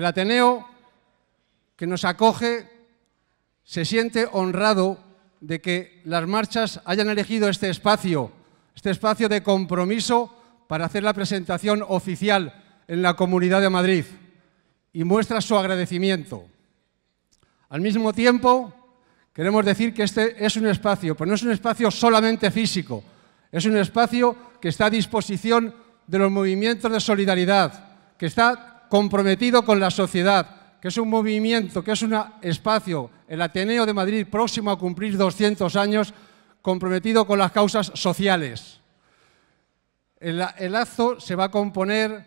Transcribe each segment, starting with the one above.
El Ateneo que nos acoge se siente honrado de que las marchas hayan elegido este espacio de compromiso para hacer la presentación oficial en la Comunidad de Madrid y muestra su agradecimiento. Al mismo tiempo, queremos decir que este es un espacio, pero no es un espacio solamente físico, es un espacio que está a disposición de los movimientos de solidaridad, que está comprometido con la sociedad, que es un movimiento, que es un espacio, el Ateneo de Madrid, próximo a cumplir 200 años, comprometido con las causas sociales. El acto se va a componer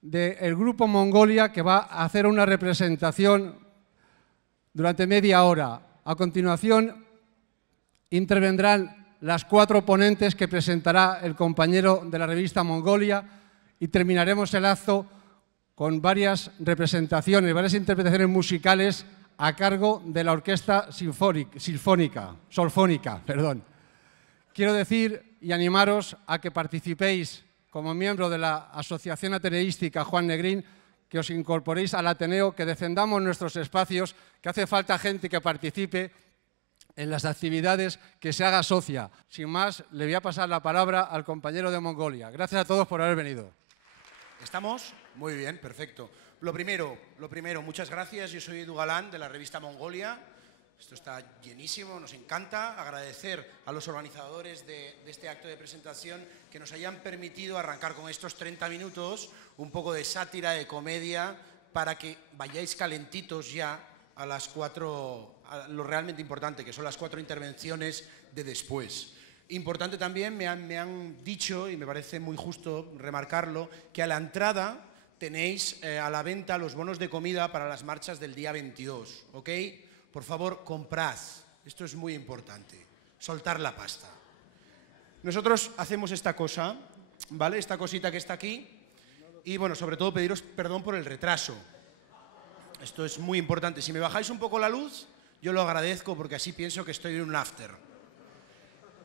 del Grupo Mongolia, que va a hacer una representación durante media hora. A continuación, intervendrán las 4 ponentes que presentará el compañero de la revista Mongolia y terminaremos el acto con varias representaciones, varias interpretaciones musicales a cargo de la Orquesta Solfónica. Quiero decir y animaros a que participéis como miembro de la Asociación Ateneística Juan Negrín, que os incorporéis al Ateneo, que defendamos nuestros espacios, que hace falta gente que participe en las actividades, que se haga socia. Sin más, le voy a pasar la palabra al compañero de Mongolia. Gracias a todos por haber venido. ¿Estamos? Muy bien, perfecto. Lo primero, muchas gracias. Yo soy Edu Galán, de la revista Mongolia. Esto está llenísimo, nos encanta. Agradecer a los organizadores de este acto de presentación que nos hayan permitido arrancar con estos 30 minutos, un poco de sátira, de comedia, para que vayáis calentitos ya a las 4, a lo realmente importante, que son las 4 intervenciones de después. Importante también, me han dicho, y me parece muy justo remarcarlo, que a la entrada tenéis a la venta los bonos de comida para las marchas del día 22, ¿ok? Por favor, comprad. Esto es muy importante. Soltar la pasta. Nosotros hacemos esta cosa, ¿vale? Esta cosita que está aquí. Y, bueno, sobre todo pediros perdón por el retraso. Esto es muy importante. Si me bajáis un poco la luz, yo lo agradezco porque así pienso que estoy en un after.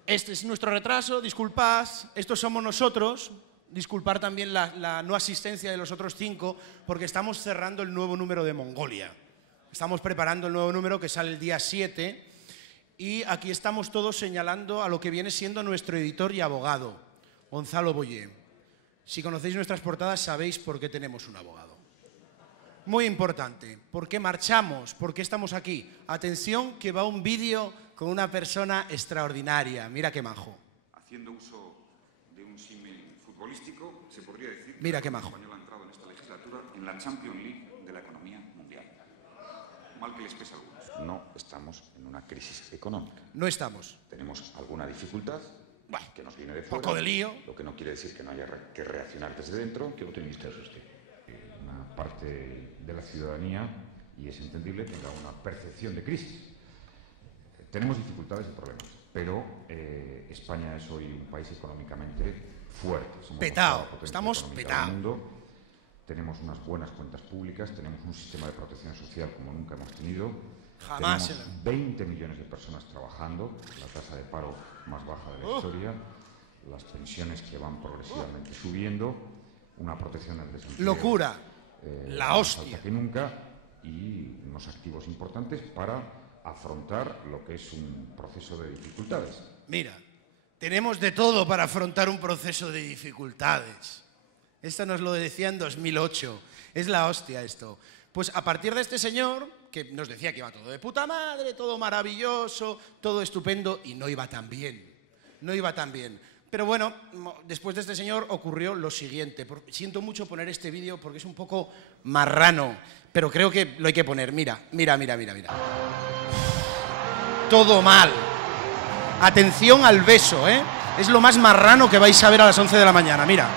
Este es nuestro retraso, disculpad. Estos somos nosotros. Disculpar también la no asistencia de los otros 5 porque estamos cerrando el nuevo número de Mongolia. Estamos preparando el nuevo número que sale el día 7 y aquí estamos todos señalando a lo que viene siendo nuestro editor y abogado, Gonzalo Boyé. Si conocéis nuestras portadas sabéis por qué tenemos un abogado. Muy importante, ¿por qué marchamos? ¿Por qué estamos aquí? Atención que va un vídeo con una persona extraordinaria, mira qué majo. Haciendo uso de un símil futbolístico, se podría decir mira qué majo. que el español ha entrado en esta legislatura en la Champions League de la economía mundial. Mal que les pese a algunos. No estamos en una crisis económica. No estamos. Tenemos alguna dificultad que nos viene de fuera. Poco de lío. Lo que no quiere decir que no haya que reaccionar desde dentro. ¿Qué optimista es usted? Una parte de la ciudadanía, y es entendible, tenga una percepción de crisis. Tenemos dificultades y problemas, pero España es hoy un país económicamente fuerte. Somos petao, estamos petao. Tenemos unas buenas cuentas públicas, tenemos un sistema de protección social como nunca hemos tenido. Jamás. Tenemos 20 millones de personas trabajando, la tasa de paro más baja de la historia, las pensiones que van progresivamente subiendo, una protección del desempleo. Locura, la hostia. Más alta que nunca y unos activos importantes para afrontar lo que es un proceso de dificultades. Mira, tenemos de todo para afrontar un proceso de dificultades. Esto nos lo decía en 2008. Es la hostia esto. Pues a partir de este señor, que nos decía que iba todo de puta madre, todo maravilloso, todo estupendo, y no iba tan bien. No iba tan bien. Pero bueno, después de este señor ocurrió lo siguiente. Siento mucho poner este vídeo porque es un poco marrano, pero creo que lo hay que poner. Mira, mira, mira, mira, mira. Todo mal. Atención al beso, ¿eh? Es lo más marrano que vais a ver a las 11 de la mañana, mira.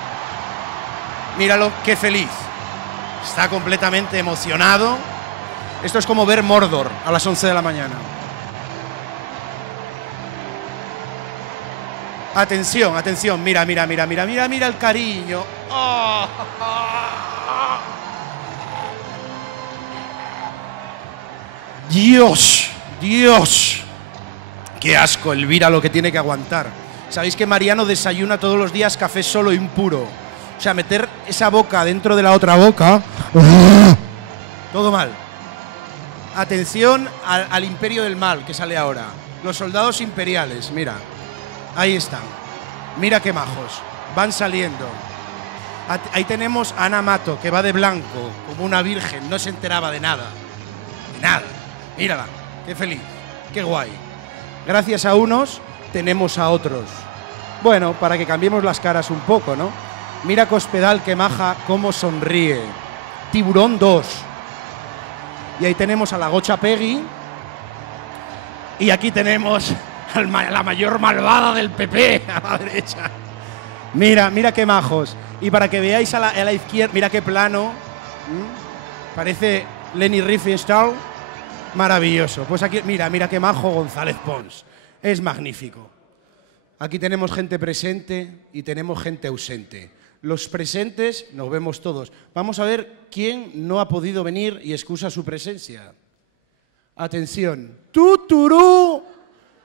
Míralo, qué feliz. Está completamente emocionado. Esto es como ver Mordor a las 11 de la mañana. Atención, atención, mira, mira, mira, mira, mira, mira el cariño. Oh. Dios, Dios. Qué asco, Elvira, lo que tiene que aguantar. Sabéis que Mariano desayuna todos los días café solo impuro. O sea, meter esa boca dentro de la otra boca. Todo mal. Atención al imperio del mal que sale ahora. Los soldados imperiales, mira. Ahí están. Mira qué majos. Van saliendo. Ahí tenemos a Ana Mato, que va de blanco, como una virgen. No se enteraba de nada. De nada. Mírala. Qué feliz. Qué guay. Gracias a unos, tenemos a otros. Bueno, para que cambiemos las caras un poco, ¿no? Mira Cospedal, que maja, cómo sonríe. Tiburón 2. Y ahí tenemos a la Gocha Peggy. Y aquí tenemos a la mayor malvada del PP, a la derecha. Mira, mira qué majos. Y para que veáis a la izquierda, mira qué plano. Parece Leni Riefenstahl. Maravilloso. Pues aquí, mira, mira qué majo González Pons. Es magnífico. Aquí tenemos gente presente y tenemos gente ausente. Los presentes nos vemos todos. Vamos a ver quién no ha podido venir y excusa su presencia. Atención. ¡Tuturú!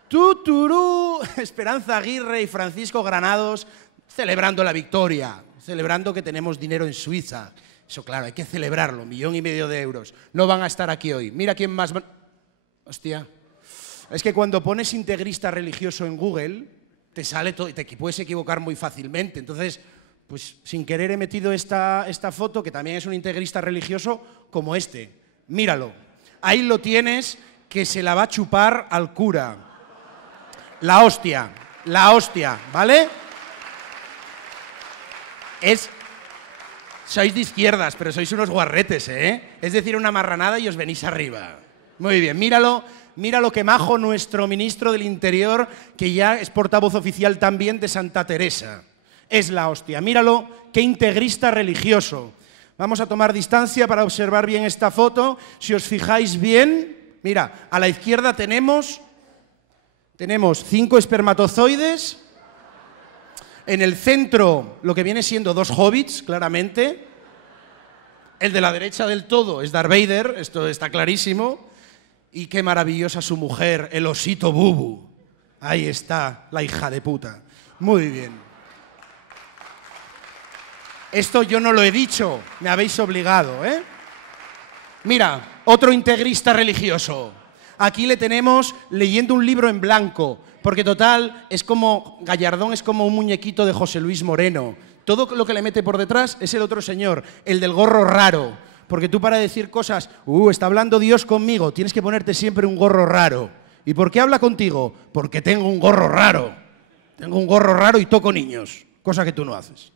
¡Tuturú! Esperanza Aguirre y Francisco Granados celebrando la victoria, celebrando que tenemos dinero en Suiza. Eso, claro, hay que celebrarlo, 1,5 millones de euros. No van a estar aquí hoy. Mira quién más va... Hostia. Es que cuando pones integrista religioso en Google, te sale todo y te puedes equivocar muy fácilmente. Entonces, pues sin querer he metido esta foto, que también es un integrista religioso, como este. Míralo. Ahí lo tienes, que se la va a chupar al cura. La hostia, ¿vale? Sois de izquierdas, pero sois unos guarretes, ¿eh? Es decir, una marranada y os venís arriba. Muy bien, míralo que majo nuestro ministro del Interior, que ya es portavoz oficial también de Santa Teresa. Es la hostia. Míralo, qué integrista religioso. Vamos a tomar distancia para observar bien esta foto. Si os fijáis bien, mira, a la izquierda tenemos 5 espermatozoides. En el centro, lo que viene siendo 2 hobbits, claramente. El de la derecha del todo es Darth Vader, esto está clarísimo. Y qué maravillosa su mujer, el osito Bubu. Ahí está, la hija de puta. Muy bien. Esto yo no lo he dicho, me habéis obligado, ¿eh? Mira, otro integrista religioso. Aquí le tenemos leyendo un libro en blanco, porque total, Gallardón es como un muñequito de José Luis Moreno. Todo lo que le mete por detrás es el otro señor, el del gorro raro. Porque tú para decir cosas, está hablando Dios conmigo, tienes que ponerte siempre un gorro raro. ¿Y por qué habla contigo? Porque tengo un gorro raro. Tengo un gorro raro y toco niños, cosa que tú no haces.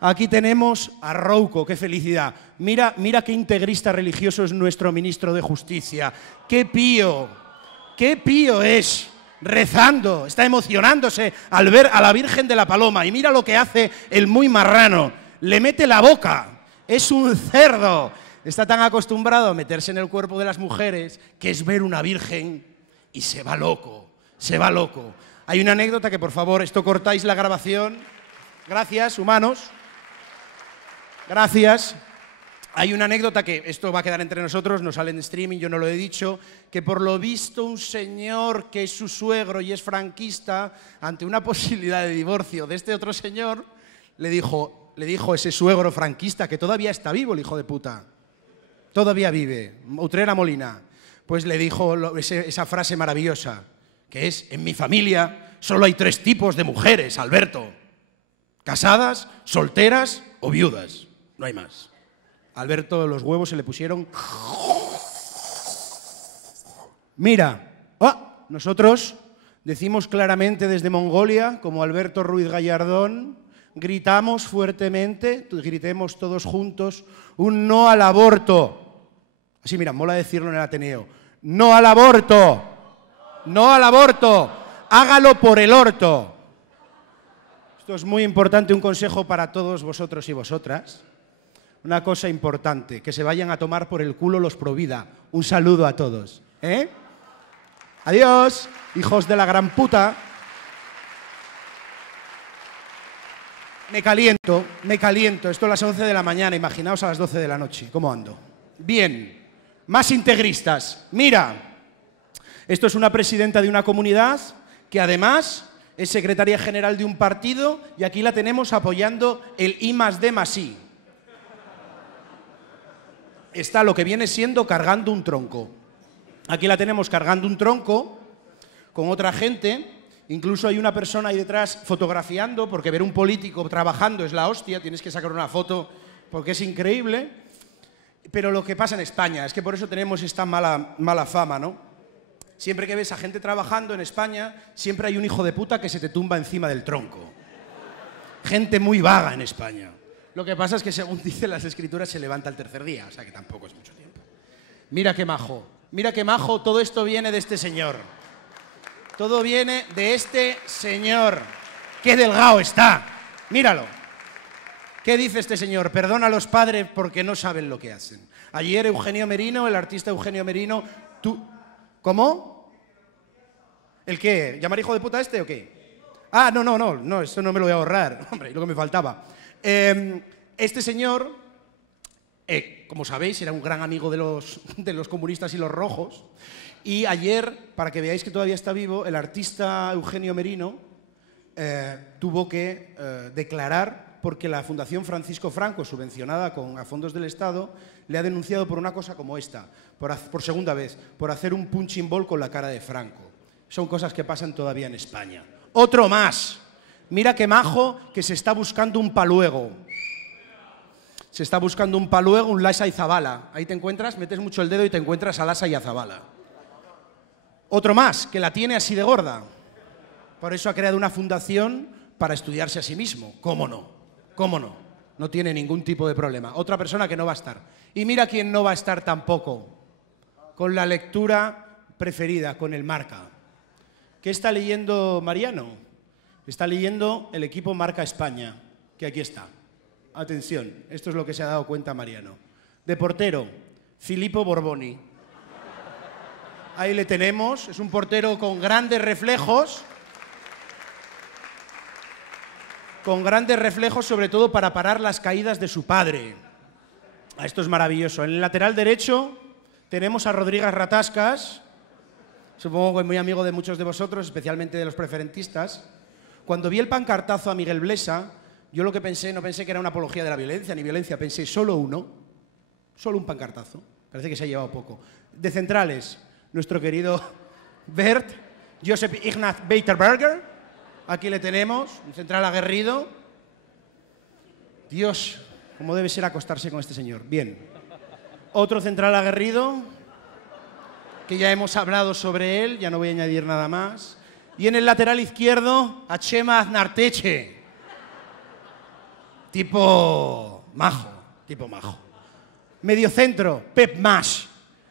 Aquí tenemos a Rouco, qué felicidad. Mira qué integrista religioso es nuestro ministro de Justicia. Qué pío es, rezando, está emocionándose al ver a la Virgen de la Paloma. Y mira lo que hace el muy marrano, le mete la boca. Es un cerdo. Está tan acostumbrado a meterse en el cuerpo de las mujeres que es ver una virgen y se va loco, se va loco. Hay una anécdota que, por favor, esto cortáis la grabación. Gracias, humanos. Gracias. Hay una anécdota que, esto va a quedar entre nosotros, no sale en streaming, yo no lo he dicho, que por lo visto un señor que es su suegro y es franquista, ante una posibilidad de divorcio de este otro señor, le dijo ese suegro franquista, que todavía está vivo el hijo de puta, todavía vive, Utrera Molina, pues le dijo esa frase maravillosa, que es: en mi familia solo hay 3 tipos de mujeres, Alberto: casadas, solteras o viudas, no hay más. Alberto, los huevos se le pusieron... Mira, nosotros decimos claramente desde Mongolia, como Alberto Ruiz Gallardón, gritamos fuertemente, gritemos todos juntos, un no al aborto. Así, mira, mola decirlo en el Ateneo. ¡No al aborto! ¡No al aborto! ¡Hágalo por el orto! Esto es muy importante, un consejo para todos vosotros y vosotras. Una cosa importante, que se vayan a tomar por el culo los Provida. Un saludo a todos. Adiós, hijos de la gran puta. Me caliento. Esto a las 11 de la mañana, imaginaos a las 12 de la noche. ¿Cómo ando? Bien, más integristas. Mira, esto es una presidenta de una comunidad que además es secretaria general de un partido y aquí la tenemos apoyando el I+D+I. está lo que viene siendo cargando un tronco. Aquí la tenemos cargando un tronco con otra gente. Incluso hay una persona ahí detrás fotografiando, porque ver un político trabajando es la hostia, tienes que sacar una foto porque es increíble. Pero lo que pasa en España es que por eso tenemos esta mala fama, ¿no? Siempre que ves a gente trabajando en España, siempre hay un hijo de puta que se te tumba encima del tronco. Gente muy vaga en España. Lo que pasa es que, según dicen las escrituras, se levanta el tercer día, o sea que tampoco es mucho tiempo. Mira qué majo, todo esto viene de este señor. Todo viene de este señor. ¡Qué delgado está! Míralo. ¿Qué dice este señor? Perdona a los padres porque no saben lo que hacen. Ayer Eugenio Merino, el artista Eugenio Merino... ¿Cómo? ¿El qué? ¿Llamar hijo de puta este o qué? Ah, no, esto no me lo voy a ahorrar. Hombre, lo que me faltaba. Este señor, como sabéis, era un gran amigo de los comunistas y los rojos. Y ayer, para que veáis que todavía está vivo, el artista Eugenio Merino tuvo que declarar porque la Fundación Francisco Franco, subvencionada a fondos del Estado, le ha denunciado por una cosa como esta, por segunda vez, por hacer un punching ball con la cara de Franco. Son cosas que pasan todavía en España. Otro más. Mira qué majo que se está buscando un paluego. Se está buscando un paluego, un Lasa y Zabala. Ahí te encuentras, metes mucho el dedo y te encuentras a Lasa y a Zabala. Otro más, que la tiene así de gorda. Por eso ha creado una fundación para estudiarse a sí mismo. ¿Cómo no? ¿Cómo no? No tiene ningún tipo de problema. Otra persona que no va a estar. Y mira quién no va a estar tampoco. Con la lectura preferida, con el Marca. ¿Qué está leyendo Mariano? Está leyendo el equipo Marca España, que aquí está. Atención, esto es lo que se ha dado cuenta Mariano. De portero, Filippo Borboni. Ahí le tenemos, es un portero con grandes reflejos. Con grandes reflejos, sobre todo para parar las caídas de su padre. Esto es maravilloso. En el lateral derecho tenemos a Rodríguez Ratascas, supongo que es muy amigo de muchos de vosotros, especialmente de los preferentistas. Cuando vi el pancartazo a Miguel Blesa, yo lo que pensé, no pensé que era una apología de la violencia, ni violencia, pensé solo uno, solo un pancartazo. Parece que se ha llevado poco. De centrales, nuestro querido Bert, Josep Ignaz Beiterberger. Aquí le tenemos, un central aguerrido. Dios, cómo debe ser acostarse con este señor. Bien. Otro central aguerrido, que ya hemos hablado sobre él, ya no voy a añadir nada más. Y en el lateral izquierdo, a Chema Aznarteche. Tipo majo, tipo majo. Mediocentro, Pep Mas.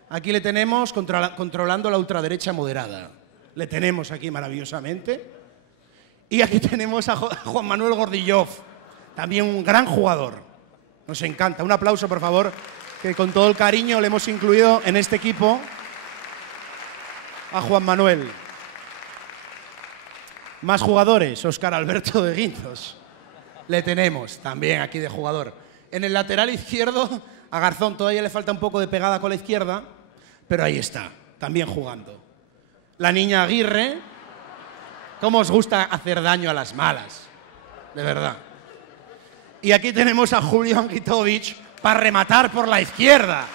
Aquí le tenemos controlando la ultraderecha moderada. Le tenemos aquí maravillosamente. Y aquí tenemos a Juan Manuel Gordilloz, también un gran jugador. Nos encanta. Un aplauso, por favor, que con todo el cariño le hemos incluido en este equipo a Juan Manuel. Más jugadores, Óscar Alberto de Guinzos. Le tenemos también aquí de jugador. En el lateral izquierdo, a Garzón todavía le falta un poco de pegada con la izquierda, pero ahí está, también jugando. La niña Aguirre. ¿Cómo os gusta hacer daño a las malas? De verdad. Y aquí tenemos a Julio Anguitovic para rematar por la izquierda.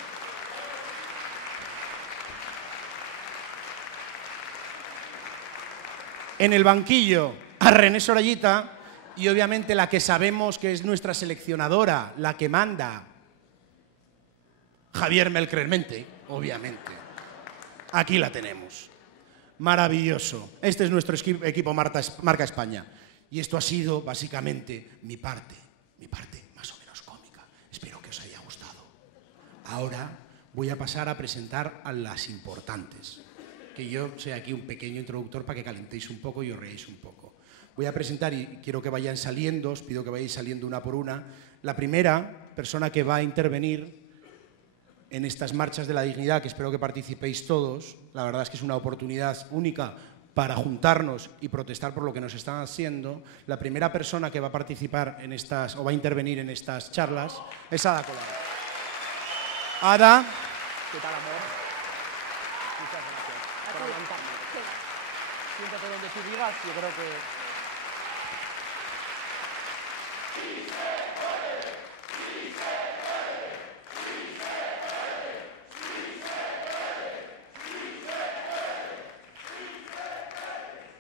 En el banquillo, a René Sorayita y obviamente la que sabemos que es nuestra seleccionadora, la que manda, Javier Melcremente, obviamente. Aquí la tenemos. Maravilloso. Este es nuestro equipo Marca España. Y esto ha sido básicamente mi parte más o menos cómica. Espero que os haya gustado. Ahora voy a pasar a presentar a las importantes. Que yo soy aquí un pequeño introductor para que calentéis un poco y os reáis un poco. Voy a presentar, y quiero que vayan saliendo, os pido que vayáis saliendo una por una, la primera persona que va a intervenir en estas marchas de la dignidad, que espero que participéis todos. La verdad es que es una oportunidad única para juntarnos y protestar por lo que nos están haciendo. La primera persona que va a participar en estas, o va a intervenir en estas charlas, es Ada Colau. Ada. ¿Qué tal, amor? Muchas gracias por aguantarme. Siéntate donde tú digas, yo creo que...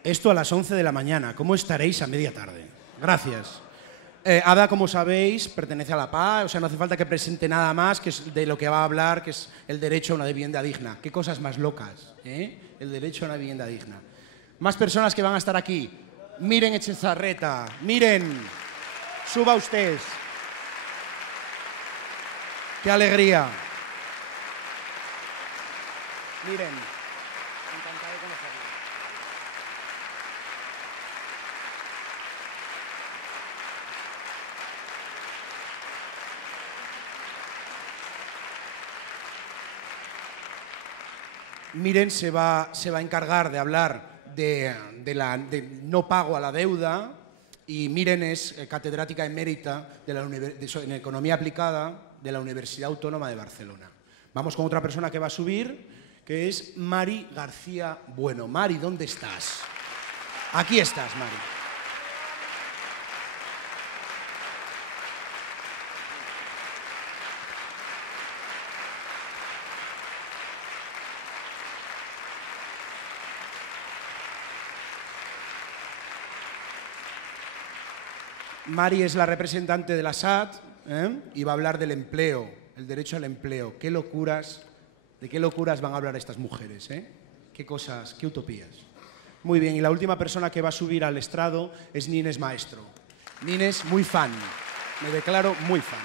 Esto a las 11 de la mañana. ¿Cómo estaréis a media tarde? Gracias. Ada, como sabéis, pertenece a la PA, o sea, no hace falta que presente nada más, que es de lo que va a hablar, que es el derecho a una vivienda digna. ¿Qué cosas más locas? El derecho a una vivienda digna. Más personas que van a estar aquí. Miren Echezarreta, miren. Suba usted. ¡Qué alegría! Miren. Encantado de conocerlo. Miren se va a encargar de hablar de no pago a la deuda, y Miren es catedrática emérita en Economía Aplicada de la Universidad Autónoma de Barcelona. Vamos con otra persona que va a subir, que es Mari García Bueno. Mari, ¿dónde estás? Aquí estás, Mari. Mari es la representante de la SAT y va a hablar del empleo, el derecho al empleo. ¿Qué locuras, de qué locuras van a hablar estas mujeres? ¿Qué cosas, qué utopías? Muy bien, y la última persona que va a subir al estrado es Nines Maestro. Nines, muy fan, me declaro muy fan.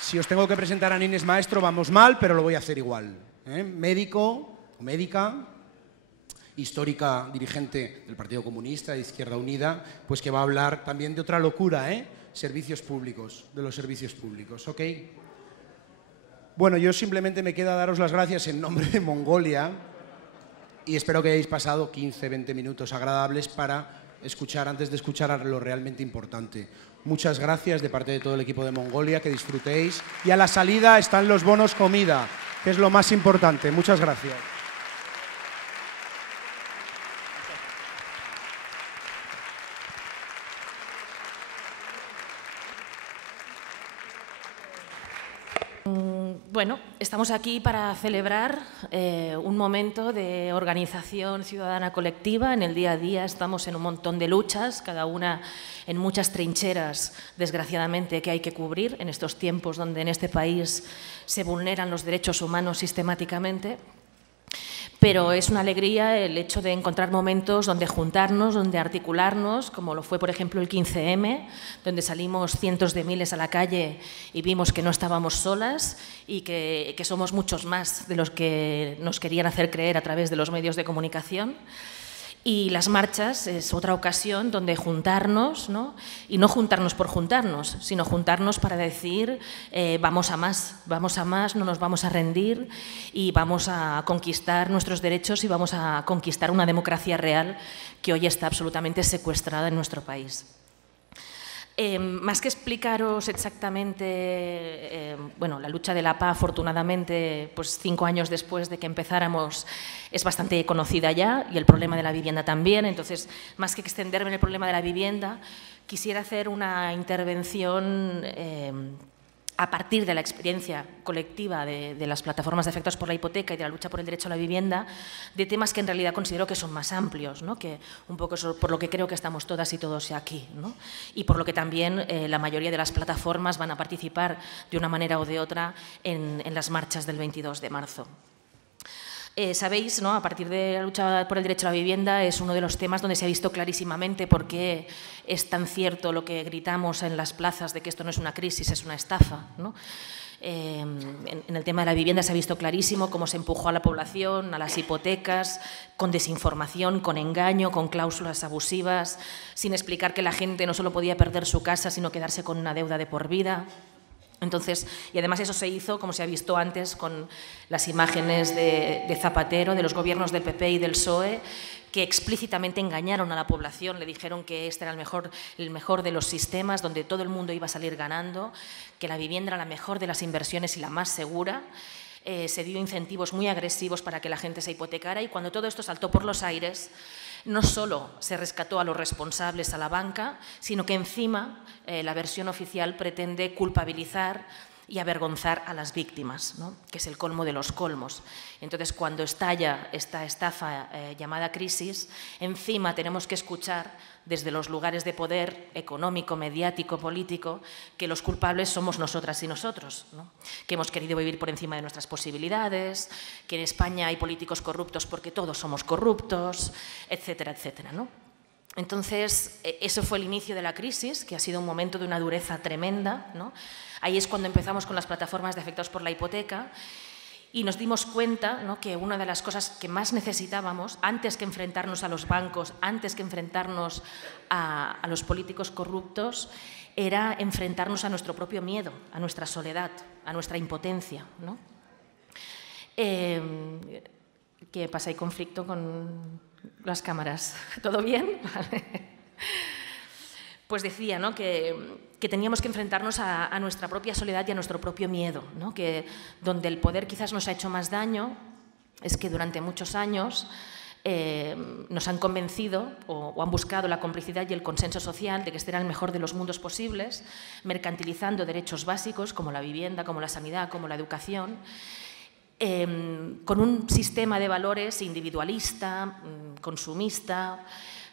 Si os tengo que presentar a Nines Maestro, vamos mal, pero lo voy a hacer igual. Médico o médica, histórica dirigente del Partido Comunista, de Izquierda Unida, pues que va a hablar también de otra locura, servicios públicos, de los servicios públicos, ¿ok? Bueno, yo simplemente me queda daros las gracias en nombre de Mongolia y espero que hayáis pasado 15, 20 minutos agradables para escuchar, antes de escuchar lo realmente importante. Muchas gracias de parte de todo el equipo de Mongolia, que disfrutéis. Y a la salida están los bonos comida, que es lo más importante. Muchas gracias. Bueno, estamos aquí para celebrar un momento de organización ciudadana colectiva. En el día a día estamos en un montón de luchas, cada una en muchas trincheras, desgraciadamente, que hay que cubrir en estos tiempos donde en este país se vulneran los derechos humanos sistemáticamente. Pero es una alegría el hecho de encontrar momentos donde juntarnos, donde articularnos, como lo fue, por ejemplo, el 15M, donde salimos cientos de miles a la calle y vimos que no estábamos solas y que somos muchos más de los que nos querían hacer creer a través de los medios de comunicación. Y las marchas es otra ocasión donde juntarnos, ¿no? Y no juntarnos por juntarnos, sino juntarnos para decir vamos a más, no nos vamos a rendir y vamos a conquistar nuestros derechos y vamos a conquistar una democracia real que hoy está absolutamente secuestrada en nuestro país. Más que explicaros exactamente, bueno, la lucha de la PA, afortunadamente, pues 5 años después de que empezáramos, es bastante conocida ya, y el problema de la vivienda también. Entonces, más que extenderme en el problema de la vivienda, quisiera hacer una intervención a partir de la experiencia colectiva de las plataformas de afectados por la hipoteca y de la lucha por el derecho a la vivienda, de temas que en realidad considero que son más amplios, ¿no? Que un poco eso, por lo que creo que estamos todas y todos aquí, ¿no? Y por lo que también la mayoría de las plataformas van a participar de una manera o de otra en las marchas del 22 de marzo. Sabéis, ¿no? A partir de la lucha por el derecho a la vivienda es uno de los temas donde se ha visto clarísimamente por qué es tan cierto lo que gritamos en las plazas de que esto no es una crisis, es una estafa, ¿no? En el tema de la vivienda se ha visto clarísimo cómo se empujó a la población, a las hipotecas, con desinformación, con engaño, con cláusulas abusivas, sin explicar que la gente no solo podía perder su casa, sino quedarse con una deuda de por vida. Entonces, y además eso se hizo, como se ha visto antes, con las imágenes de Zapatero, de los gobiernos del PP y del PSOE, que explícitamente engañaron a la población, le dijeron que este era el mejor de los sistemas, donde todo el mundo iba a salir ganando, que la vivienda era la mejor de las inversiones y la más segura. Se dio incentivos muy agresivos para que la gente se hipotecara, y cuando todo esto saltó por los aires, No solo se rescató a los responsables, a la banca, sino que encima la versión oficial pretende culpabilizar y avergonzar a las víctimas, ¿no? Que es el colmo de los colmos. Entonces, cuando estalla esta estafa llamada crisis, encima tenemos que escuchar desde los lugares de poder económico, mediático, político, que los culpables somos nosotras y nosotros, ¿no? Que hemos querido vivir por encima de nuestras posibilidades, que en España hay políticos corruptos porque todos somos corruptos, etcétera, etcétera, ¿no? Entonces, eso fue el inicio de la crisis, que ha sido un momento de una dureza tremenda, ¿no? Ahí es cuando empezamos con las plataformas de afectados por la hipoteca y nos dimos cuenta, ¿no?, que una de las cosas que más necesitábamos, antes que enfrentarnos a los bancos, antes que enfrentarnos a los políticos corruptos, era enfrentarnos a nuestro propio miedo, a nuestra soledad, a nuestra impotencia, ¿no? ¿Qué pasa? ¿Hay conflicto con las cámaras? ¿Todo bien? Vale. Pues decía, ¿no?, que teníamos que enfrentarnos a nuestra propia soledad y a nuestro propio miedo, ¿no? Que donde el poder quizás nos ha hecho más daño es que durante muchos años nos han convencido o han buscado la complicidad y el consenso social de que este era el mejor de los mundos posibles, mercantilizando derechos básicos como la vivienda, como la sanidad, como la educación, con un sistema de valores individualista, consumista,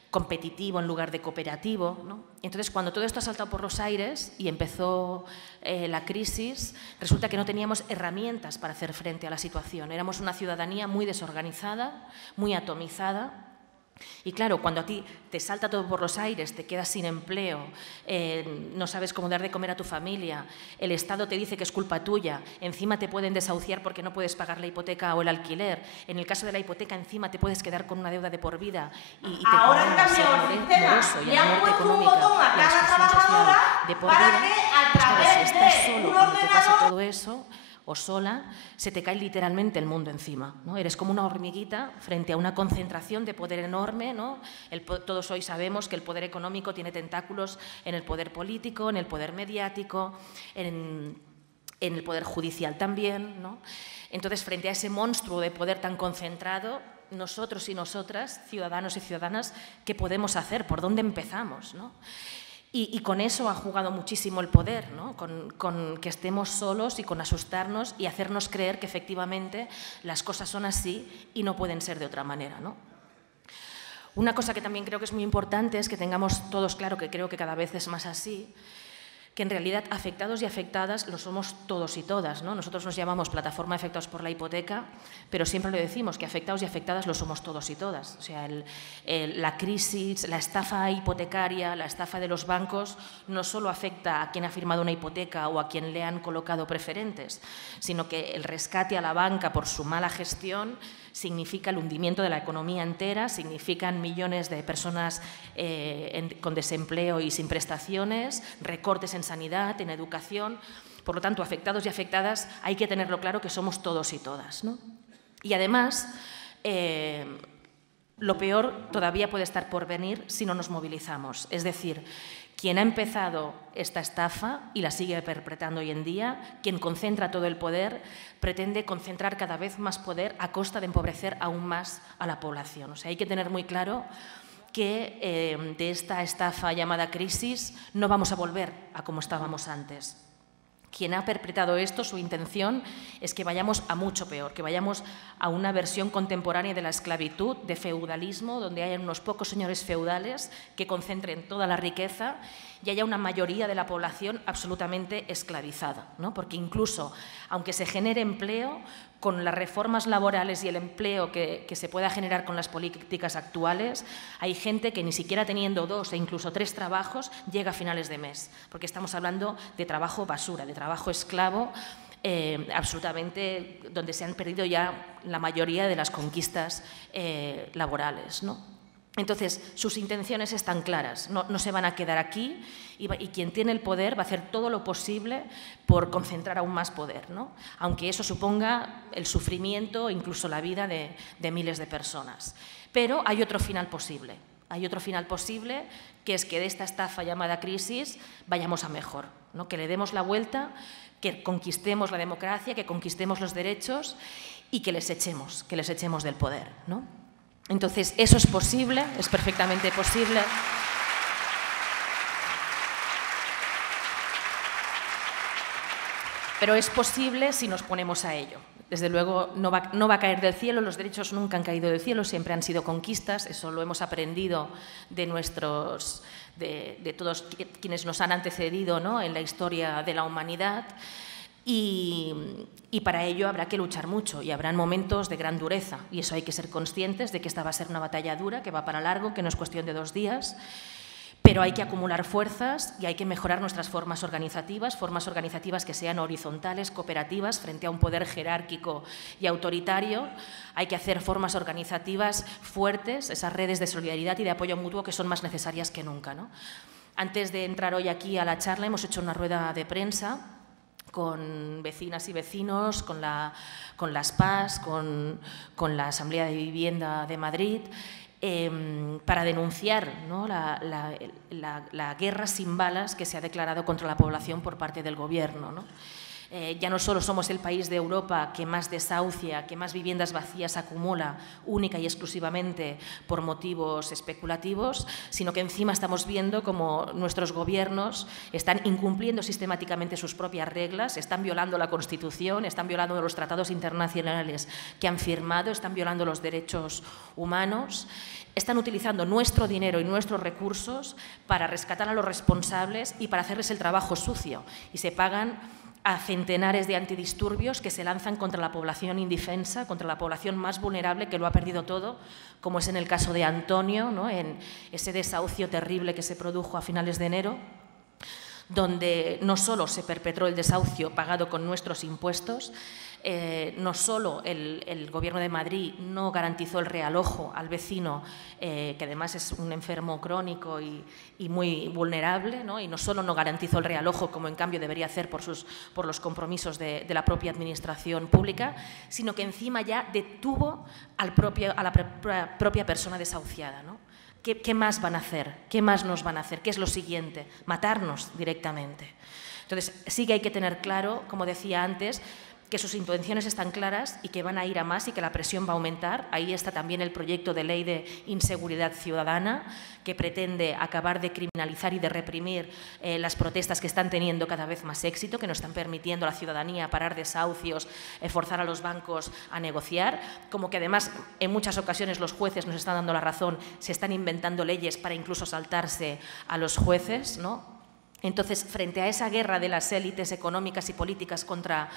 competitivo en lugar de cooperativo, ¿no? Entonces, cuando todo esto ha saltado por los aires y empezó la crisis, resulta que no teníamos herramientas para hacer frente a la situación. Éramos una ciudadanía muy desorganizada, muy atomizada. Y claro, cuando a ti te salta todo por los aires, te quedas sin empleo, no sabes cómo dar de comer a tu familia, el Estado te dice que es culpa tuya, encima te pueden desahuciar porque no puedes pagar la hipoteca o el alquiler, en el caso de la hipoteca encima te puedes quedar con una deuda de por vida y te ahora han ponen cambiado el sistema, le han puesto un botón a cada trabajadora para que a través de un cuando te pasa ordenador todo eso o sola, se te cae literalmente el mundo encima, ¿no? Eres como una hormiguita frente a una concentración de poder enorme, ¿no? Todos hoy sabemos que el poder económico tiene tentáculos en el poder político, en el poder mediático, en el poder judicial también, ¿no? Entonces, frente a ese monstruo de poder tan concentrado, nosotros y nosotras, ciudadanos y ciudadanas, ¿qué podemos hacer? ¿Por dónde empezamos, ¿no? Y con eso ha jugado muchísimo el poder, ¿no? Con que estemos solos y con asustarnos y hacernos creer que efectivamente las cosas son así y no pueden ser de otra manera, ¿no? Una cosa que también creo que es muy importante es que tengamos todos claro, que creo que cada vez es más así, que en realidad afectados y afectadas lo somos todos y todas, ¿no? Nosotros nos llamamos Plataforma de Afectados por la Hipoteca, pero siempre lo decimos, que afectados y afectadas lo somos todos y todas. O sea, la crisis, la estafa hipotecaria, la estafa de los bancos no solo afecta a quien ha firmado una hipoteca o a quien le han colocado preferentes, sino que el rescate a la banca por su mala gestión significa el hundimiento de la economía entera, significan millones de personas con desempleo y sin prestaciones, recortes en sanidad, en educación. Por lo tanto, afectados y afectadas hay que tenerlo claro que somos todos y todas, ¿no? Y además, lo peor todavía puede estar por venir si no nos movilizamos. Es decir, quien ha empezado esta estafa y la sigue perpetrando hoy en día, quien concentra todo el poder, pretende concentrar cada vez más poder a costa de empobrecer aún más a la población. O sea, hay que tener muy claro que de esta estafa llamada crisis no vamos a volver a como estábamos antes. Quien ha perpetrado esto, su intención es que vayamos a mucho peor, que vayamos a una versión contemporánea de la esclavitud, de feudalismo, donde haya unos pocos señores feudales que concentren toda la riqueza y haya una mayoría de la población absolutamente esclavizada, ¿no? Porque incluso, aunque se genere empleo, con las reformas laborales y el empleo que se pueda generar con las políticas actuales, hay gente que ni siquiera teniendo 2 e incluso 3 trabajos llega a finales de mes, porque estamos hablando de trabajo basura, de trabajo esclavo, absolutamente donde se han perdido ya la mayoría de las conquistas laborales, ¿no? Entonces, sus intenciones están claras, no se van a quedar aquí y quien tiene el poder va a hacer todo lo posible por concentrar aún más poder, ¿no? Aunque eso suponga el sufrimiento o incluso la vida de miles de personas. Pero hay otro final posible, que es que de esta estafa llamada crisis vayamos a mejor, ¿no? Que le demos la vuelta, que conquistemos la democracia, que conquistemos los derechos y que les echemos del poder, ¿no? Entonces, eso es posible, es perfectamente posible. Pero es posible si nos ponemos a ello. Desde luego no va a caer del cielo, los derechos nunca han caído del cielo, siempre han sido conquistas, eso lo hemos aprendido de todos quienes nos han antecedido, ¿no?, en la historia de la humanidad. Y para ello habrá que luchar mucho y habrán momentos de gran dureza, y eso hay que ser conscientes de que esta va a ser una batalla dura, que va para largo, que no es cuestión de 2 días. Pero hay que acumular fuerzas y hay que mejorar nuestras formas organizativas que sean horizontales, cooperativas, frente a un poder jerárquico y autoritario. Hay que hacer formas organizativas fuertes, esas redes de solidaridad y de apoyo mutuo que son más necesarias que nunca, ¿no? Antes de entrar hoy aquí a la charla hemos hecho una rueda de prensa con vecinas y vecinos, con las PAS, con la Asamblea de Vivienda de Madrid, para denunciar, ¿no?, la guerra sin balas que se ha declarado contra la población por parte del Gobierno, ¿no? Ya no solo somos el país de Europa que más desahucia, que más viviendas vacías acumula única y exclusivamente por motivos especulativos, sino que encima estamos viendo cómo nuestros gobiernos están incumpliendo sistemáticamente sus propias reglas, están violando la Constitución, están violando los tratados internacionales que han firmado, están violando los derechos humanos. Están utilizando nuestro dinero y nuestros recursos para rescatar a los responsables y para hacerles el trabajo sucio. Y se pagan a centenares de antidisturbios que se lanzan contra la población indefensa, contra la población más vulnerable que lo ha perdido todo, como es en el caso de Antonio, ¿no?, en ese desahucio terrible que se produjo a finales de enero, donde no solo se perpetró el desahucio pagado con nuestros impuestos, no solo el Gobierno de Madrid no garantizó el realojo al vecino, que además es un enfermo crónico y muy vulnerable, ¿no?, y no solo no garantizó el realojo, como en cambio debería hacer por los compromisos de la propia administración pública, sino que encima ya detuvo a la propia persona desahuciada, ¿no? ¿Qué más van a hacer? ¿Qué más nos van a hacer? ¿Qué es lo siguiente? Matarnos directamente. Entonces, sí que hay que tener claro, como decía antes, que sus intenciones están claras y que van a ir a más y que la presión va a aumentar. Ahí está también el proyecto de ley de inseguridad ciudadana, que pretende acabar de criminalizar y de reprimir las protestas que están teniendo cada vez más éxito, que no están permitiendo a la ciudadanía parar desahucios, forzar a los bancos a negociar, como que además en muchas ocasiones los jueces nos están dando la razón, se están inventando leyes para incluso saltarse a los jueces, ¿no? Entonces, frente a esa guerra de las élites económicas y políticas contra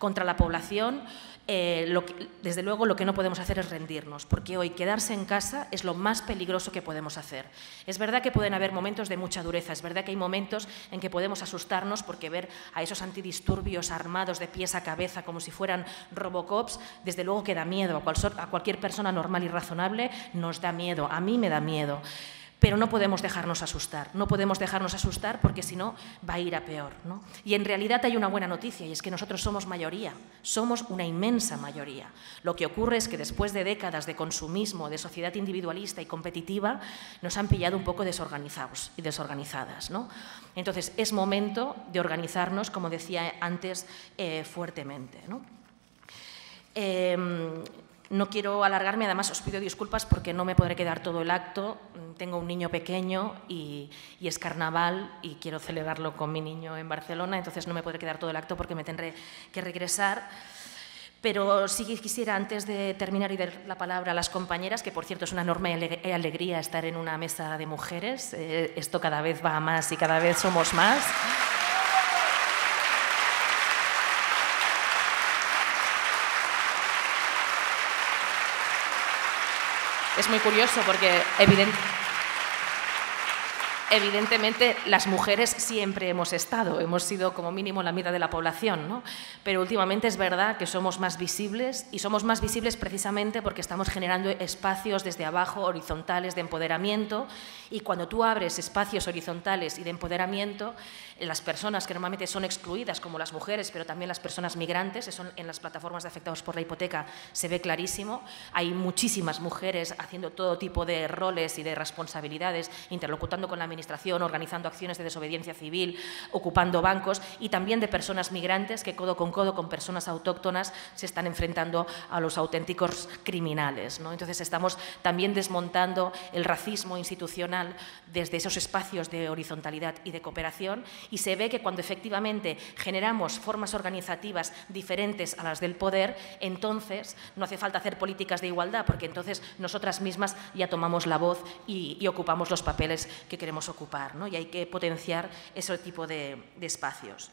la población, desde luego lo que no podemos hacer es rendirnos, porque hoy quedarse en casa es lo más peligroso que podemos hacer. Es verdad que pueden haber momentos de mucha dureza, es verdad que hay momentos en que podemos asustarnos porque ver a esos antidisturbios armados de pies a cabeza como si fueran Robocops, desde luego que da miedo. A cualquier persona normal y razonable nos da miedo, a mí me da miedo. Pero no podemos dejarnos asustar, porque si no va a ir a peor, ¿no? Y en realidad hay una buena noticia, y es que nosotros somos mayoría, somos una inmensa mayoría. Lo que ocurre es que después de décadas de consumismo, de sociedad individualista y competitiva, nos han pillado un poco desorganizados y desorganizadas, ¿no? Entonces es momento de organizarnos, como decía antes, fuertemente, ¿no? No quiero alargarme, además os pido disculpas porque no me podré quedar todo el acto. Tengo un niño pequeño y es carnaval y quiero celebrarlo con mi niño en Barcelona, entonces no me podré quedar todo el acto porque me tendré que regresar. Pero sí que quisiera, antes de terminar y dar la palabra a las compañeras, que por cierto es una enorme alegría estar en una mesa de mujeres, esto cada vez va a más y cada vez somos más. Es muy curioso porque evidentemente las mujeres siempre hemos sido como mínimo la mitad de la población, ¿no? Pero últimamente es verdad que somos más visibles y somos más visibles precisamente porque estamos generando espacios desde abajo, horizontales, de empoderamiento, y cuando tú abres espacios horizontales y de empoderamiento, las personas que normalmente son excluidas, como las mujeres, pero también las personas migrantes, eso en las plataformas de afectados por la hipoteca se ve clarísimo, hay muchísimas mujeres haciendo todo tipo de roles y de responsabilidades, interlocutando con la administración, administración, organizando acciones de desobediencia civil, ocupando bancos, y también de personas migrantes que codo con personas autóctonas se están enfrentando a los auténticos criminales, ¿no? Entonces estamos también desmontando el racismo institucional desde esos espacios de horizontalidad y de cooperación, y se ve que cuando efectivamente generamos formas organizativas diferentes a las del poder, entonces no hace falta hacer políticas de igualdad, porque entonces nosotras mismas ya tomamos la voz y ocupamos los papeles que queremos ocupar, ¿no? Y hay que potenciar ese tipo de espacios.